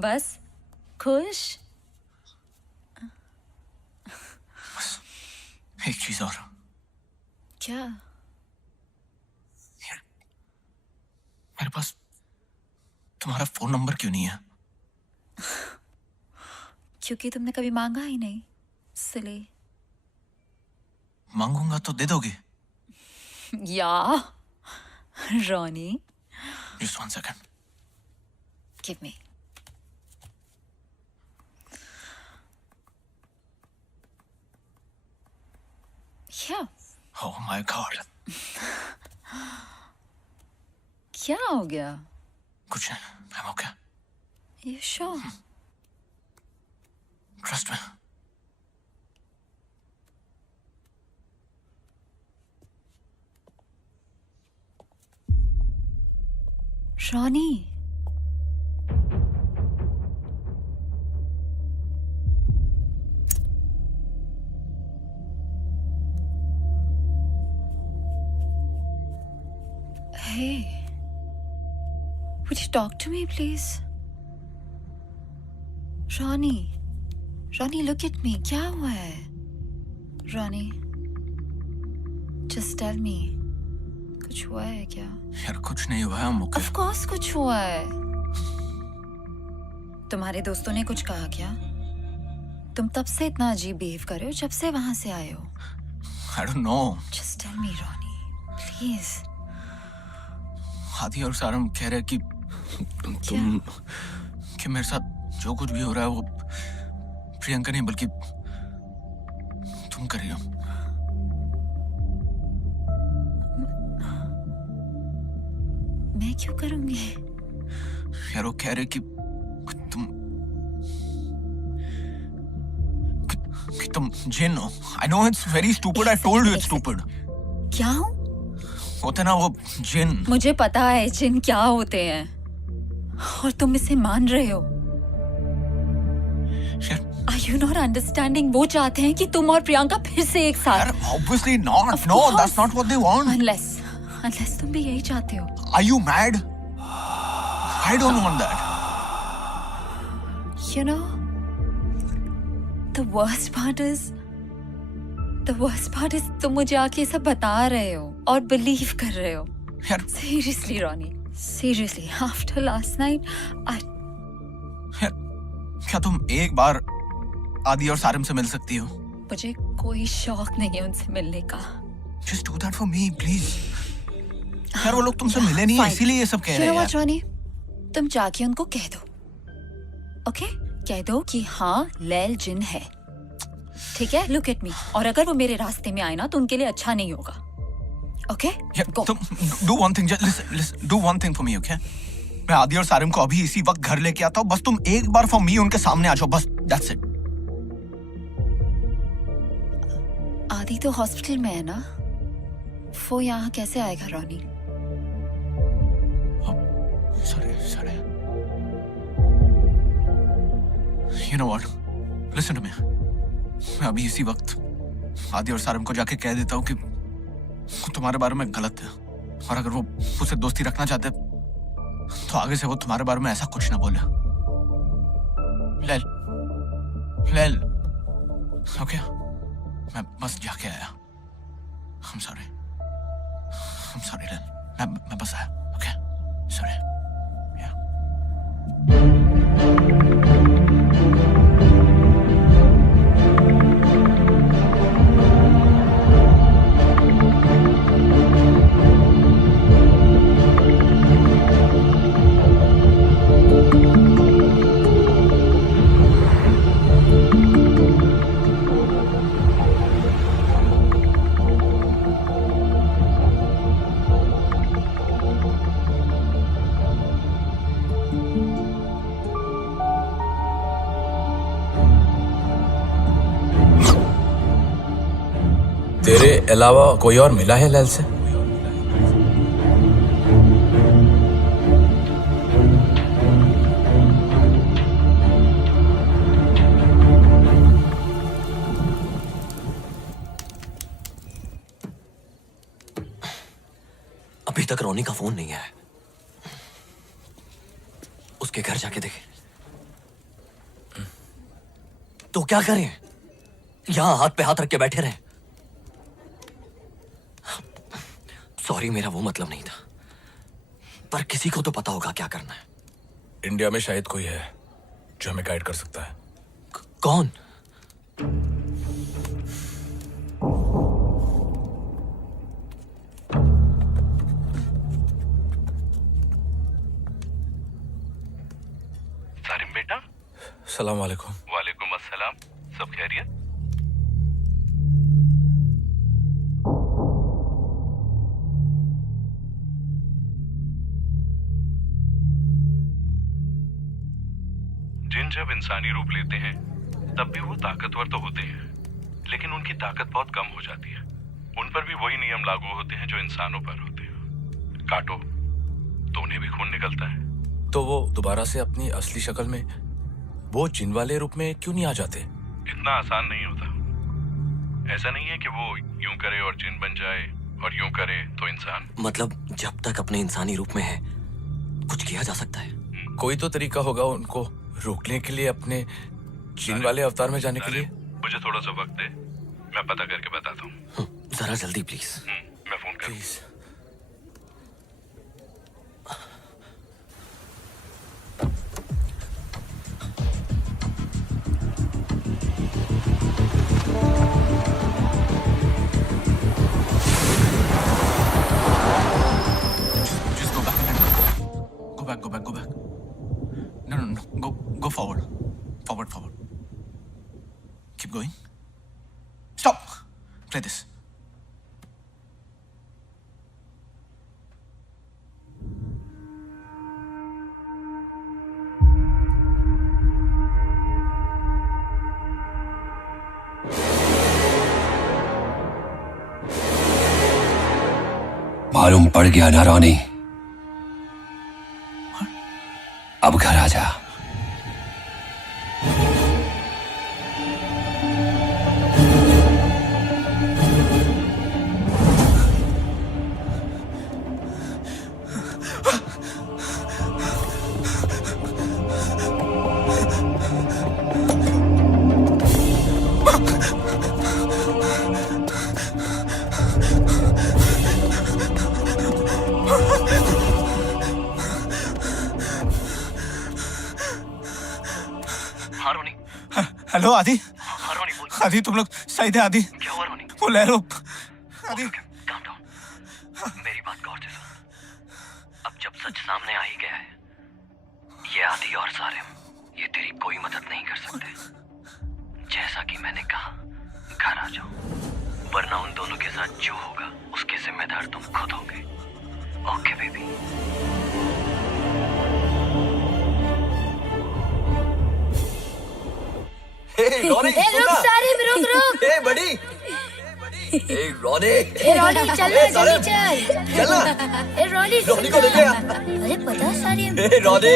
बस खुश? एक चीज और, क्या? मेरे पास तुम्हारा फोन नंबर क्यों नहीं है? क्योंकि तुमने कभी मांगा ही नहीं, इसलिए। मांगूंगा तो दे दोगे? या Ronnie, just 1 second. Give me. क्या? Oh my God. क्या हो गया? कुछ नहीं, I'm okay. You sure? Trust me. Ronnie, hey, would you talk to me, please? Ronnie, Ronnie, look at me. क्या हुआ है? Ronnie, just tell me. कुछ हुआ है क्या? यार कुछ नहीं हुआ है, I'm okay. Of course कुछ हुआ है। तुम्हारे दोस्तों ने कुछ कहा क्या? तुम तब से इतना अजीब बिहेव कर रहे हो जब से वहां से आए हो। I don't know. Just tell me, Ronnie, please. आदि और सारम कह रहे कि तुम कि मेरे साथ जो कुछ भी हो रहा है वो प्रियंका नहीं बल्कि तुम कर रही हो। मैं क्यों करूंगी? यार वो कह रहे कि तुम जिन हो। I know it's very stupid. I told you it's stupid. क्या हूँ? होते ना वो जिन। मुझे पता है जिन क्या होते हैं और तुम इसे मान रहे हो। Are you not understanding? वो चाहते हैं कि तुम और प्रियंका फिर से एक साथ। यार obviously not. No, that's not what they want. Unless तुम भी यही चाहते हो। Are you mad? I don't want that. You know, the worst part is तुम मुझे आके सब बता रहे हो और बिलीव कर रहे हो। यार Seriously, Ronnie, seriously, after last night, यार क्या तुम एक बार आदि और सारिम से मिल सकती हो? मुझे कोई शौक नहीं है उनसे मिलने का। Just do that for me, please. यार वो लोग तुमसे मिले नहीं है, इसीलिए ये सब कह रहे हैं यार। रॉनी, तुम जाके उनको कह दो, ओके? कह दो कि हाँ, लैल जिन है, ठीक है? Look at me. और अगर वो मेरे रास्ते में आए ना तो उनके लिए अच्छा नहीं होगा, ओके? Go. तुम do one thing, just listen, do one thing for me, okay? मैं आदि और सारिम को अभी इसी वक्त घर लेके आता हूँ, बस तुम एक बार for me उनके सामने आ जाओ, बस that's it. आदि तो हॉस्पिटल में है ना, वो यहाँ कैसे आएगा Ronnie? Sorry. You know what? Listen to me. मैं अभी इसी वक्त आदि और सारम को जाके कह देता हूँ कि वो तुम्हारे बारे में गलत है, और अगर वो मुझसे दोस्ती रखना चाहते तो आगे से वो तुम्हारे बारे में ऐसा कुछ ना बोले। लेल, ओके? मैं बस जाके आया। I'm sorry, लेल। मैं बस आया, ओके? Sorry. तेरे अलावा कोई और मिला है लैल से? अभी तक रोनी का फोन नहीं आया। उसके घर जाके देखे तो क्या करें? यहां हाथ पे हाथ रख के बैठे रहे? सॉरी, मेरा वो मतलब नहीं था, पर किसी को तो पता होगा क्या करना है। इंडिया में शायद कोई है जो हमें गाइड कर सकता है। कौन? सारिम बेटा। सलाम वालेकुम। वालेकुम अस्सलाम। सब खैरियत? जिन जब इंसानी रूप लेते हैं तब भी वो ताकतवर तो होते हैं, लेकिन उनकी ताकत बहुत कम हो जाती है। उन पर भी वही नियम लागू होते हैं जो इंसानों पर होते हैं। काटो तो उन्हें भी खून निकलता है। तो वो दोबारा से अपनी असली शक्ल में, वो जिन वाले रूप में क्यों नहीं आ जाते? इतना आसान नहीं होता। ऐसा नहीं है कि वो यूं करे और जिन बन जाए और यूं करे तो इंसान। मतलब जब तक अपने इंसानी रूप में है कुछ किया जा सकता है। कोई तो तरीका होगा उनको रोकने के लिए, अपने जिन वाले अवतार में जाने के लिए। मुझे थोड़ा सा वक्त दे, मैं पता करके बताता हूँ। जरा जल्दी प्लीज। मैं फोन करूँ? Go back. No. Go forward. Forward. Keep going. Stop. Play this. मालूम पड़ गया ना रोनी? अब घर आ जा। हेलो आदि। आदि तुम लोग सही थे? आदि क्या हुआ रोनी? वो ले लो आदि। Calm down. मेरी बात गौर से सुन। अब जब सच सामने आ ही गया है, ये आदि और सारिम, ये तेरी कोई मदद नहीं कर सकते। जैसा कि मैंने कहा, घर आ जाओ, वरना उन दोनों के साथ जो होगा उसके जिम्मेदार तुम खुद होगे। Okay baby? रुक सारिम, रुक। बड़ी रोनी ए रॉनी चल ना जल्दी चल। चल ना। ए रॉनी रोनी को लेके आ। अरे पता सारी ए रॉनी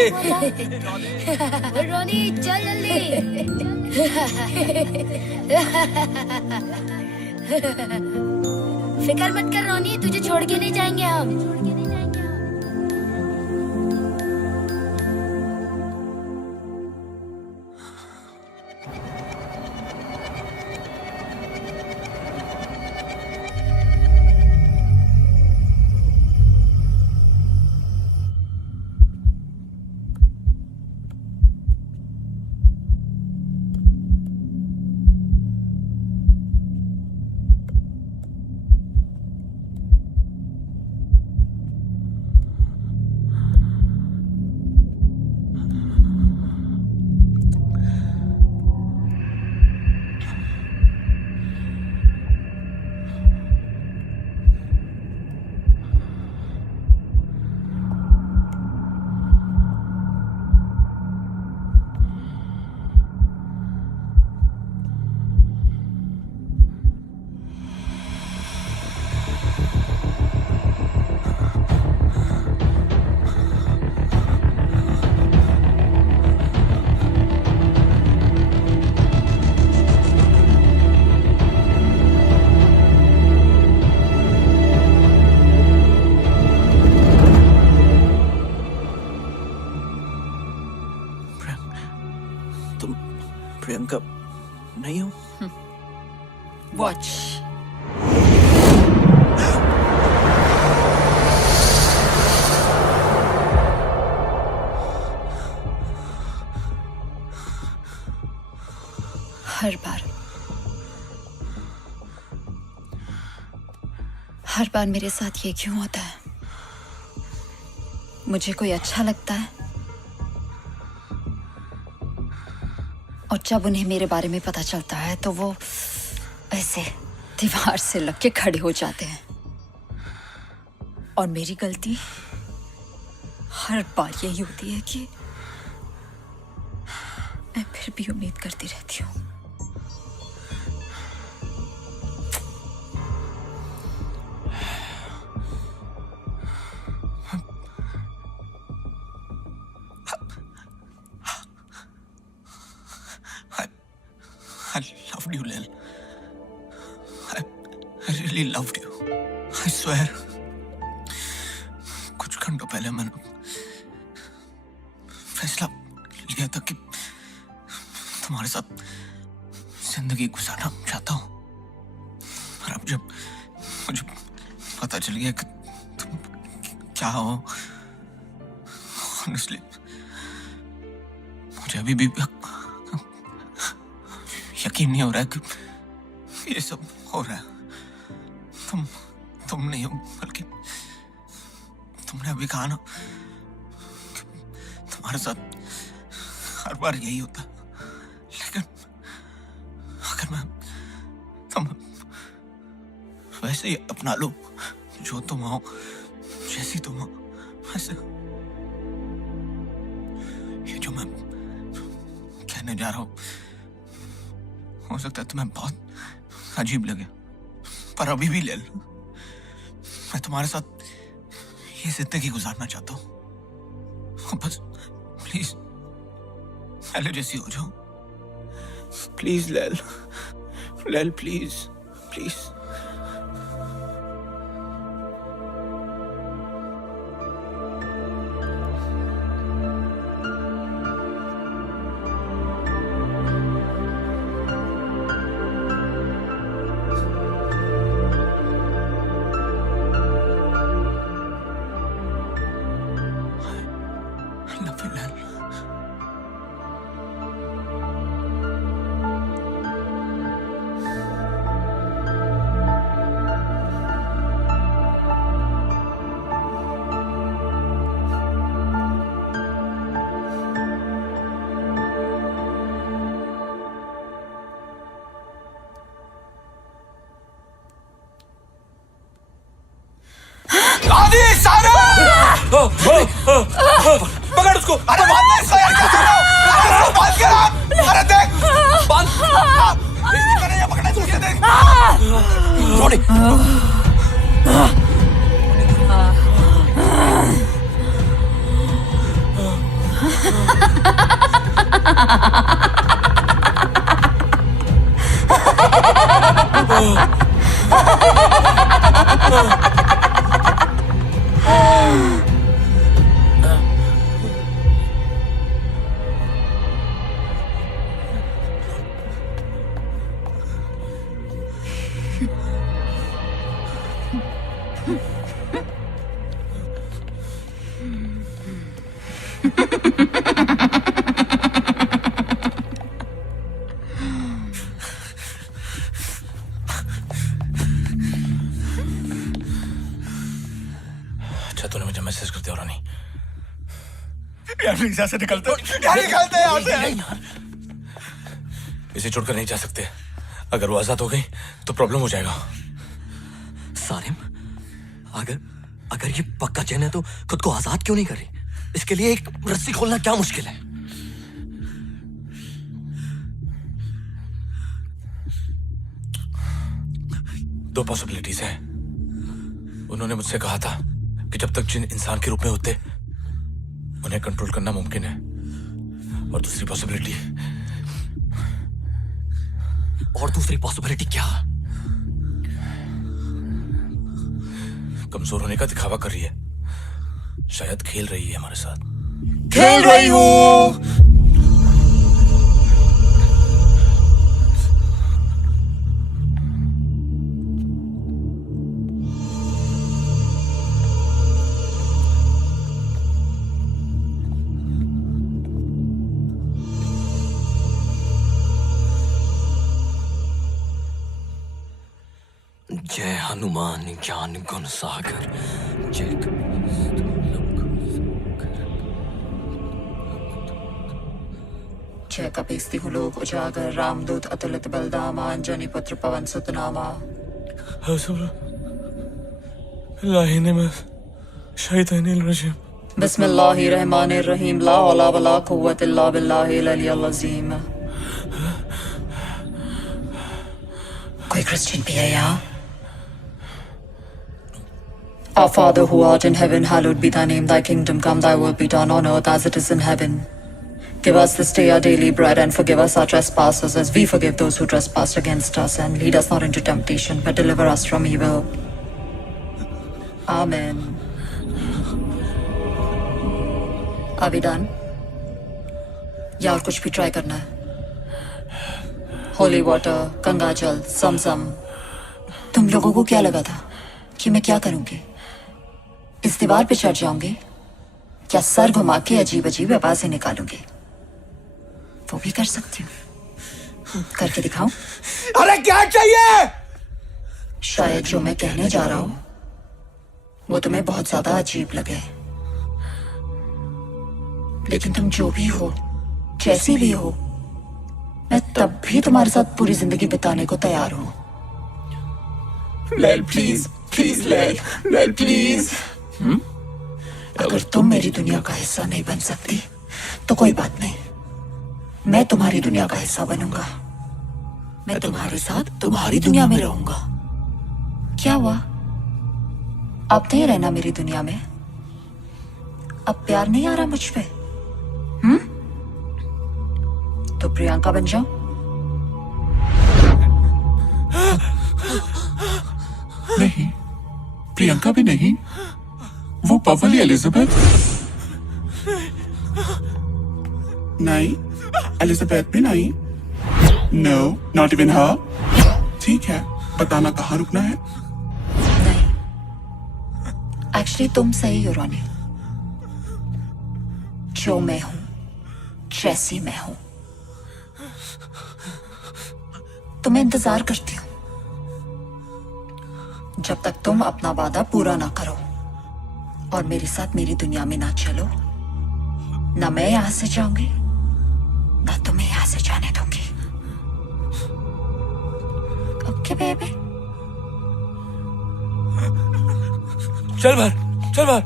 ए रॉनी चल जल्दी। फिक्र मत कर रॉनी, तुझे छोड़ के नहीं जाएंगे हम। प्रियंका नहीं हो? वॉच। हर बार मेरे साथ ये क्यों होता है? मुझे कोई अच्छा लगता है और जब उन्हें मेरे बारे में पता चलता है तो वो ऐसे दीवार से लग के खड़े हो जाते हैं। और मेरी गलती हर बार यही होती है कि मैं फिर भी उम्मीद करती रहती हूँ। I loved you, Lil. I really loved you. I swear. कुछ घंटों पहले मैंने फैसला लिया था कि तुम्हारे साथ जिंदगी गुजारना चाहता हूँ। पर अब जब मुझे पता चल गया कि तुम क्या हो, honestly, मुझे अभी भी यकीन नहीं हो रहा है कि ये सब हो रहा है। तुम नहीं हो, बल्कि तुमने अभी कहा ना कि तुम्हारे साथ हर बार यही होता है। लेकिन अगर मैं तुम वैसे ही अपना लो, जो तुम हो, जैसी तुम हो, वैसे ये जो मैं कहने जा रहा हूँ हो सकता है तुम्हें बहुत अजीब लगे, पर अभी भी ले लो। मैं तुम्हारे साथ ये जिंदगी गुजारना चाहता हूँ। बस प्लीज पहले जैसी हो जाओ। प्लीज लेल, प्लीज प्लीज। अच्छा तूने मुझे मैसेज कर दिया रोनी। यार प्लीज यहाँ से निकलते यार, निकलते यहाँ से। इसे छोड़कर नहीं जा सकते। अगर वो आजाद हो गई तो प्रॉब्लम हो जाएगा। सारिम, अगर ये पक्का चैन है तो खुद को आजाद क्यों नहीं कर रही? इसके लिए एक रस्सी खोलना क्या मुश्किल है? दो पॉसिबिलिटीज है। उन्होंने मुझसे कहा था कि जब तक जिन इंसान के रूप में होते उन्हें कंट्रोल करना मुमकिन है। और दूसरी पॉसिबिलिटी क्या? कमजोर होने का दिखावा कर रही है। शायद खेल रही है हमारे साथ। खेल रही हूँ। जय हनुमान ज्ञान गुण सागर जय जय कपीस्ति लोक उजागर रामदूत अतुलित बलदामा अंजनी पुत्र पवन सुत नामा। बिस्मिल्लाहिर्रहमानिर्रहीम ला हौला वला कुव्वत इल्ला बिल्लाहिल अलिय्यिल अज़ीम। कोई क्रिश्चियन भी है यहाँ? Our Father who art in heaven, hallowed be thy name, thy kingdom come, thy will be done on earth as it is in heaven. Give us this day our daily bread and forgive us our trespasses as we forgive those who trespass against us, and lead us not into temptation but deliver us from evil. Amen. Are we done? या और कुछ भी try करना है? Holy water, Ganga जल, समसम। तुम लोगों को क्या लगा था कि मैं क्या करूंगी? इस दीवार पे चढ़ जाऊंगी या सर घुमा के अजीब अजीब आवाजें निकालूंगी? वो भी कर सकती हूँ। करके दिखाऊं? अरे क्या चाहिए? शायद जो मैं कहने जा रहा हूँ वो तुम्हें बहुत ज्यादा अजीब लगे, लेकिन तुम जो भी हो, जैसी भी हो, मैं तब भी तुम्हारे साथ पूरी जिंदगी बिताने को तैयार हूँ। लैल प्लीज, प्लीज लैल, लैल प्लीज। अगर तुम मेरी दुनिया का हिस्सा नहीं बन सकती तो कोई बात नहीं, मैं तुम्हारी दुनिया का हिस्सा बनूंगा। मैं तुम्हारे साथ तुम्हारी दुनिया में रहूंगा। क्या हुआ? अब नहीं रहना मेरी दुनिया में? अब प्यार नहीं आ रहा मुझ पे? तो प्रियंका बन जाओ। नहीं, प्रियंका भी नहीं, वो पवली एलिजाबेथ। नहीं, एलिजाबेथ भी नहीं। नो, नॉट इवन हर। ठीक है, बताना कहाँ रुकना है? नहीं, एक्चुअली तुम सही हो रोनी। जो मैं हूं, जैसी मैं हूं, तुम्हें इंतजार करती हूं। जब तक तुम अपना वादा पूरा ना करो और मेरे साथ मेरी दुनिया में ना चलो, ना मैं यहां से जाऊंगी ना तुम्हें यहां से जाने दूंगी। Okay baby? चल बाहर, चल बाहर।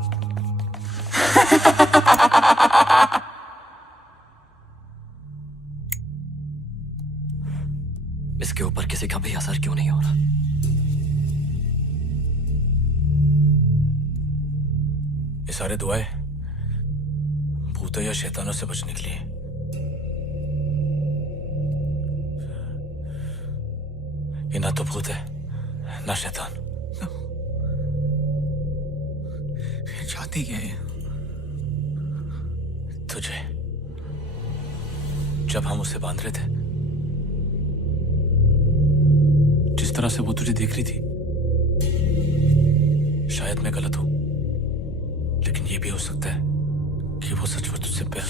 इसके ऊपर किसी का भी असर क्यों नहीं हो रहा? ये सारे दुआएं भूतों या शैतानों से बचने के लिए। ये ना तो भूत है ना शैतान। चाहती क्या है? तुझे जब हम उसे बांध रहे थे, जिस तरह से वो तुझे देख रही थी, शायद मैं गलत हूं, लेकिन ये भी हो सकता है कि वो सचमुच तुझसे प्यार।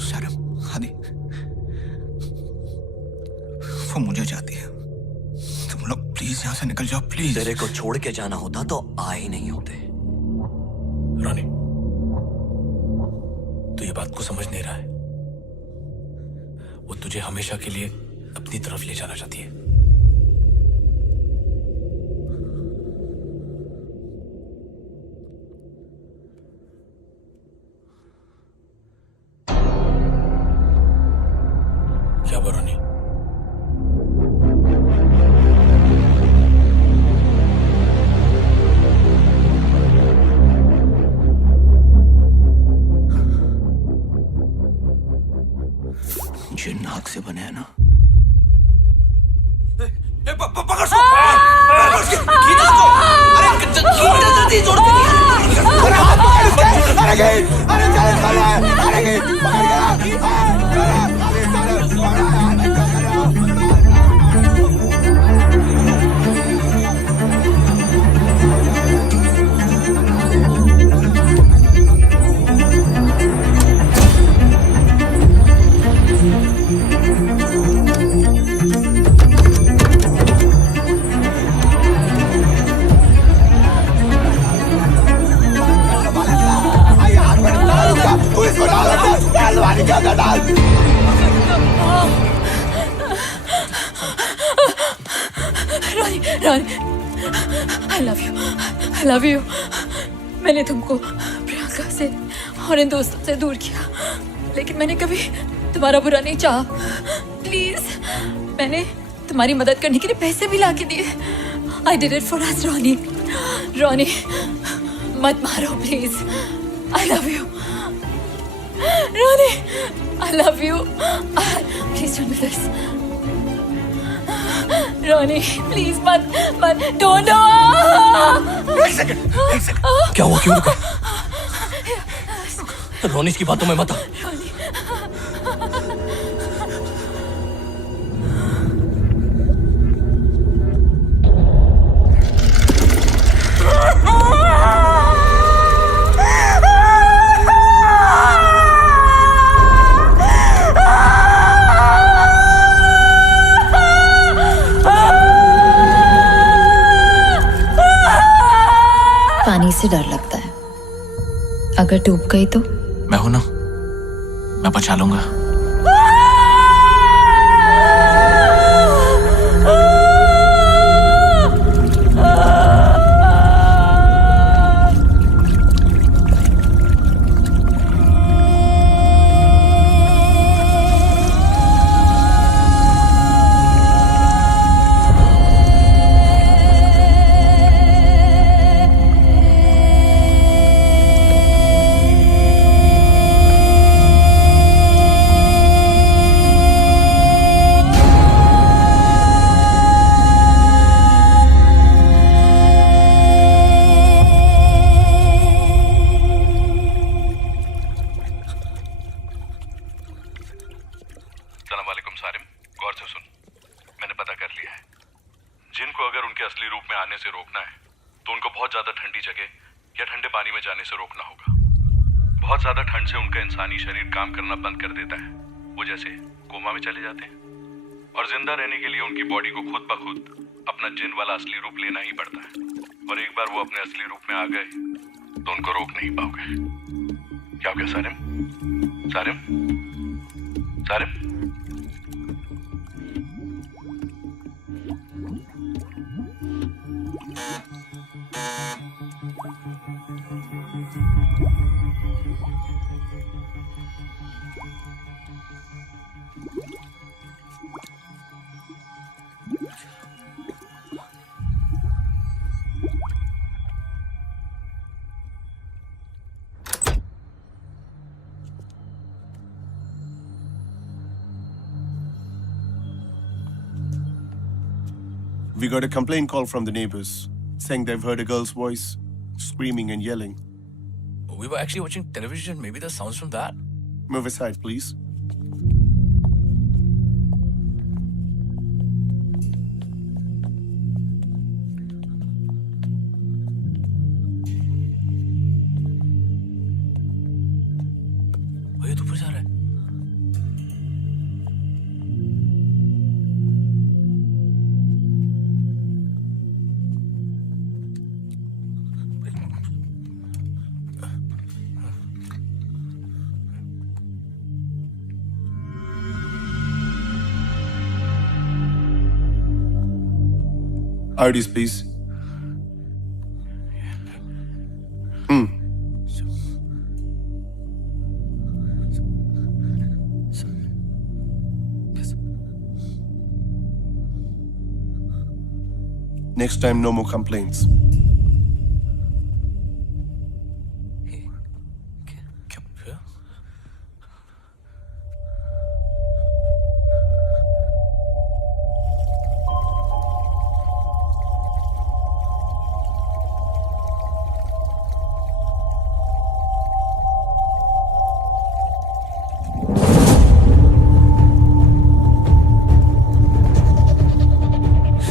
शर्म हादी, वो मुझे चाहती है। तुम लोग प्लीज यहाँ से निकल जाओ, प्लीज। तेरे को छोड़ के जाना होता तो आ ही नहीं होते। रानी, तू ये बात को समझ नहीं रहा है। वो तुझे हमेशा के लिए अपनी तरफ ले जाना चाहती है। क्या रानी? जिन नाक से बने हैं ना। पकड़ उसको! खींच उसको! अरे जल्दी जोड़ दे! अरे गए! अरे गए! पकड़ गया! रानी, रानी, I love you. मैंने तुमको प्रियंका से और इन दोस्तों से दूर किया, लेकिन मैंने कभी तुम्हारा बुरा नहीं चाहा। प्लीज, मैंने तुम्हारी मदद करने के लिए पैसे भी लाके दिए। I did it for us, रानी। रानी, मत मारो please. I love you. Rani, I love you. Please don't do this. Rani, please मत don't do. एक सेकंड। क्या हुआ? क्यों रुका? रोनी की बातों में मत आ। पानी से डर लगता है, अगर डूब गई तो? मैं हूं ना, मैं बचा लूंगा। इंसानी शरीर काम करना बंद कर देता है, वो जैसे कोमा में चले जाते हैं, और जिंदा रहने के लिए उनकी बॉडी को खुद ब खुद अपना जिन वाला असली रूप लेना ही पड़ता है। और एक बार वो अपने असली रूप में आ गए तो उनको रोक नहीं पाओगे। क्या हो गया Sarim? Sarim? Sarim? We got a complaint call from the neighbors saying they've heard a girl's voice screaming and yelling. We were actually watching television. Maybe the sounds from that. Move aside, please. ये तो ऊपर जा रहा है. IDs, please. Next time, no more complaints.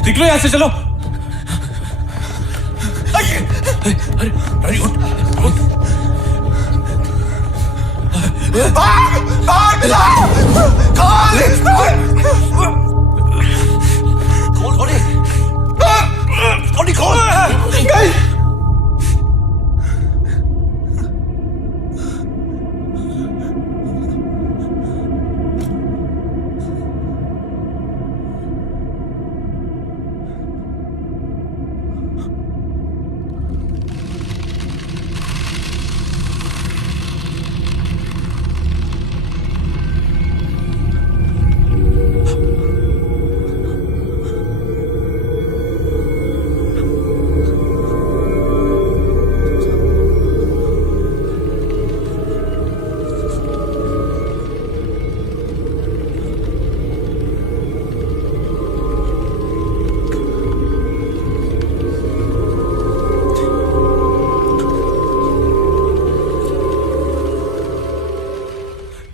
निकलो यहाँ से, चलो. अरे उठ.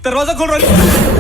दरवाजा खोल रहा है.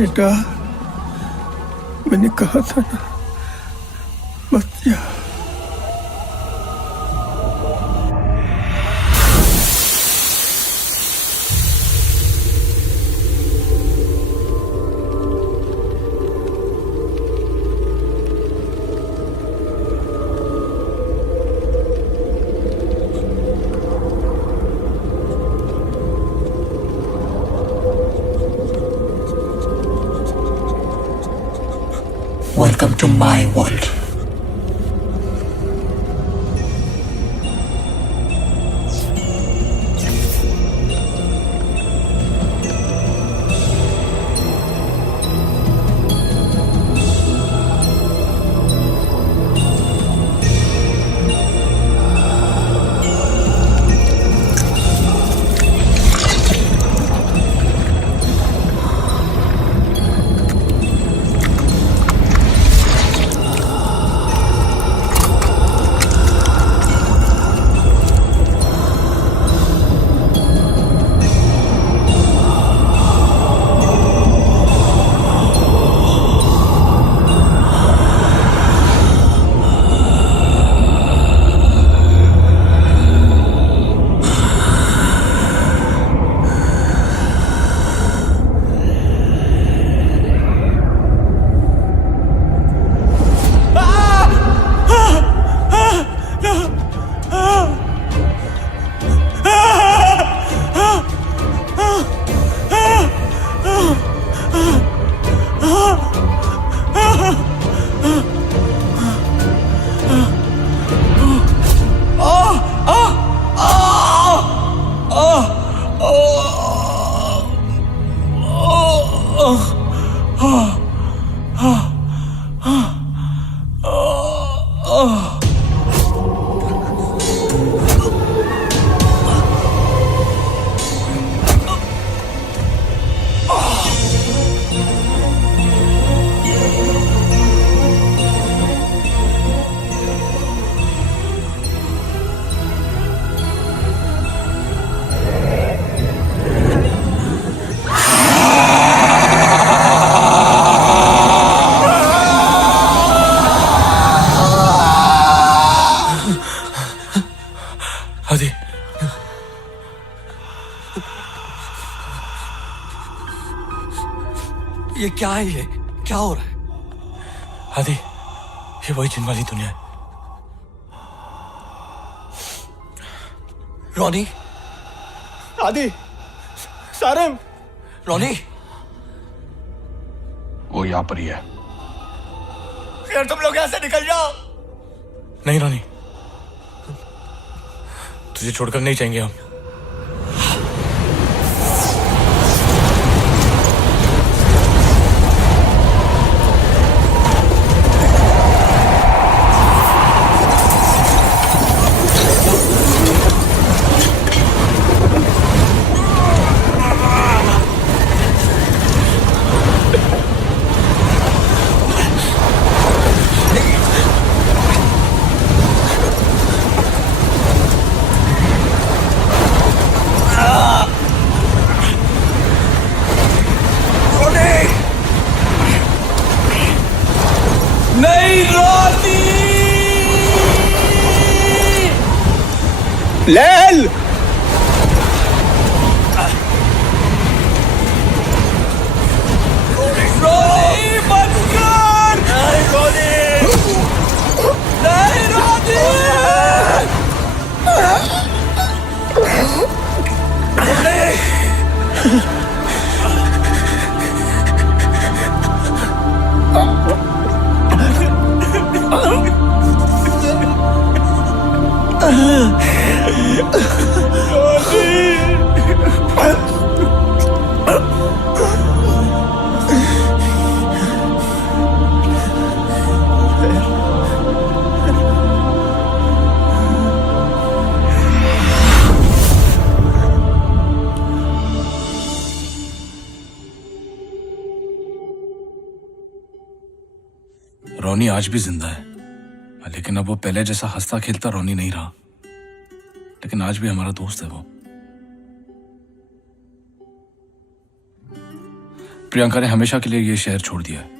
बेटा, मैंने कहा था ना, मत जा. Welcome to my world. ये क्या है? ये क्या हो रहा है? आदि, ये वही जिन वाली दुनिया है। रोनी, आदि, सारम, रोनी, वो यहाँ पर ही है। यार तुम लोग यहाँ से निकल जाओ। नहीं रोनी, तुझे छोड़कर नहीं जाएंगे हम। लैल, रोनी आज भी जिंदा है, लेकिन अब वो पहले जैसा हंसता खेलता रोनी नहीं रहा। लेकिन आज भी हमारा दोस्त है वो। प्रियंका ने हमेशा के लिए ये शहर छोड़ दिया है।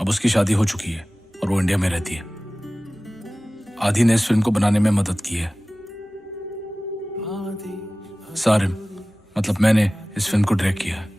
अब उसकी शादी हो चुकी है और वो इंडिया में रहती है। आदि ने इस फिल्म को बनाने में मदद की है। सारिम, मतलब मैंने इस फिल्म को डायरेक्ट किया है।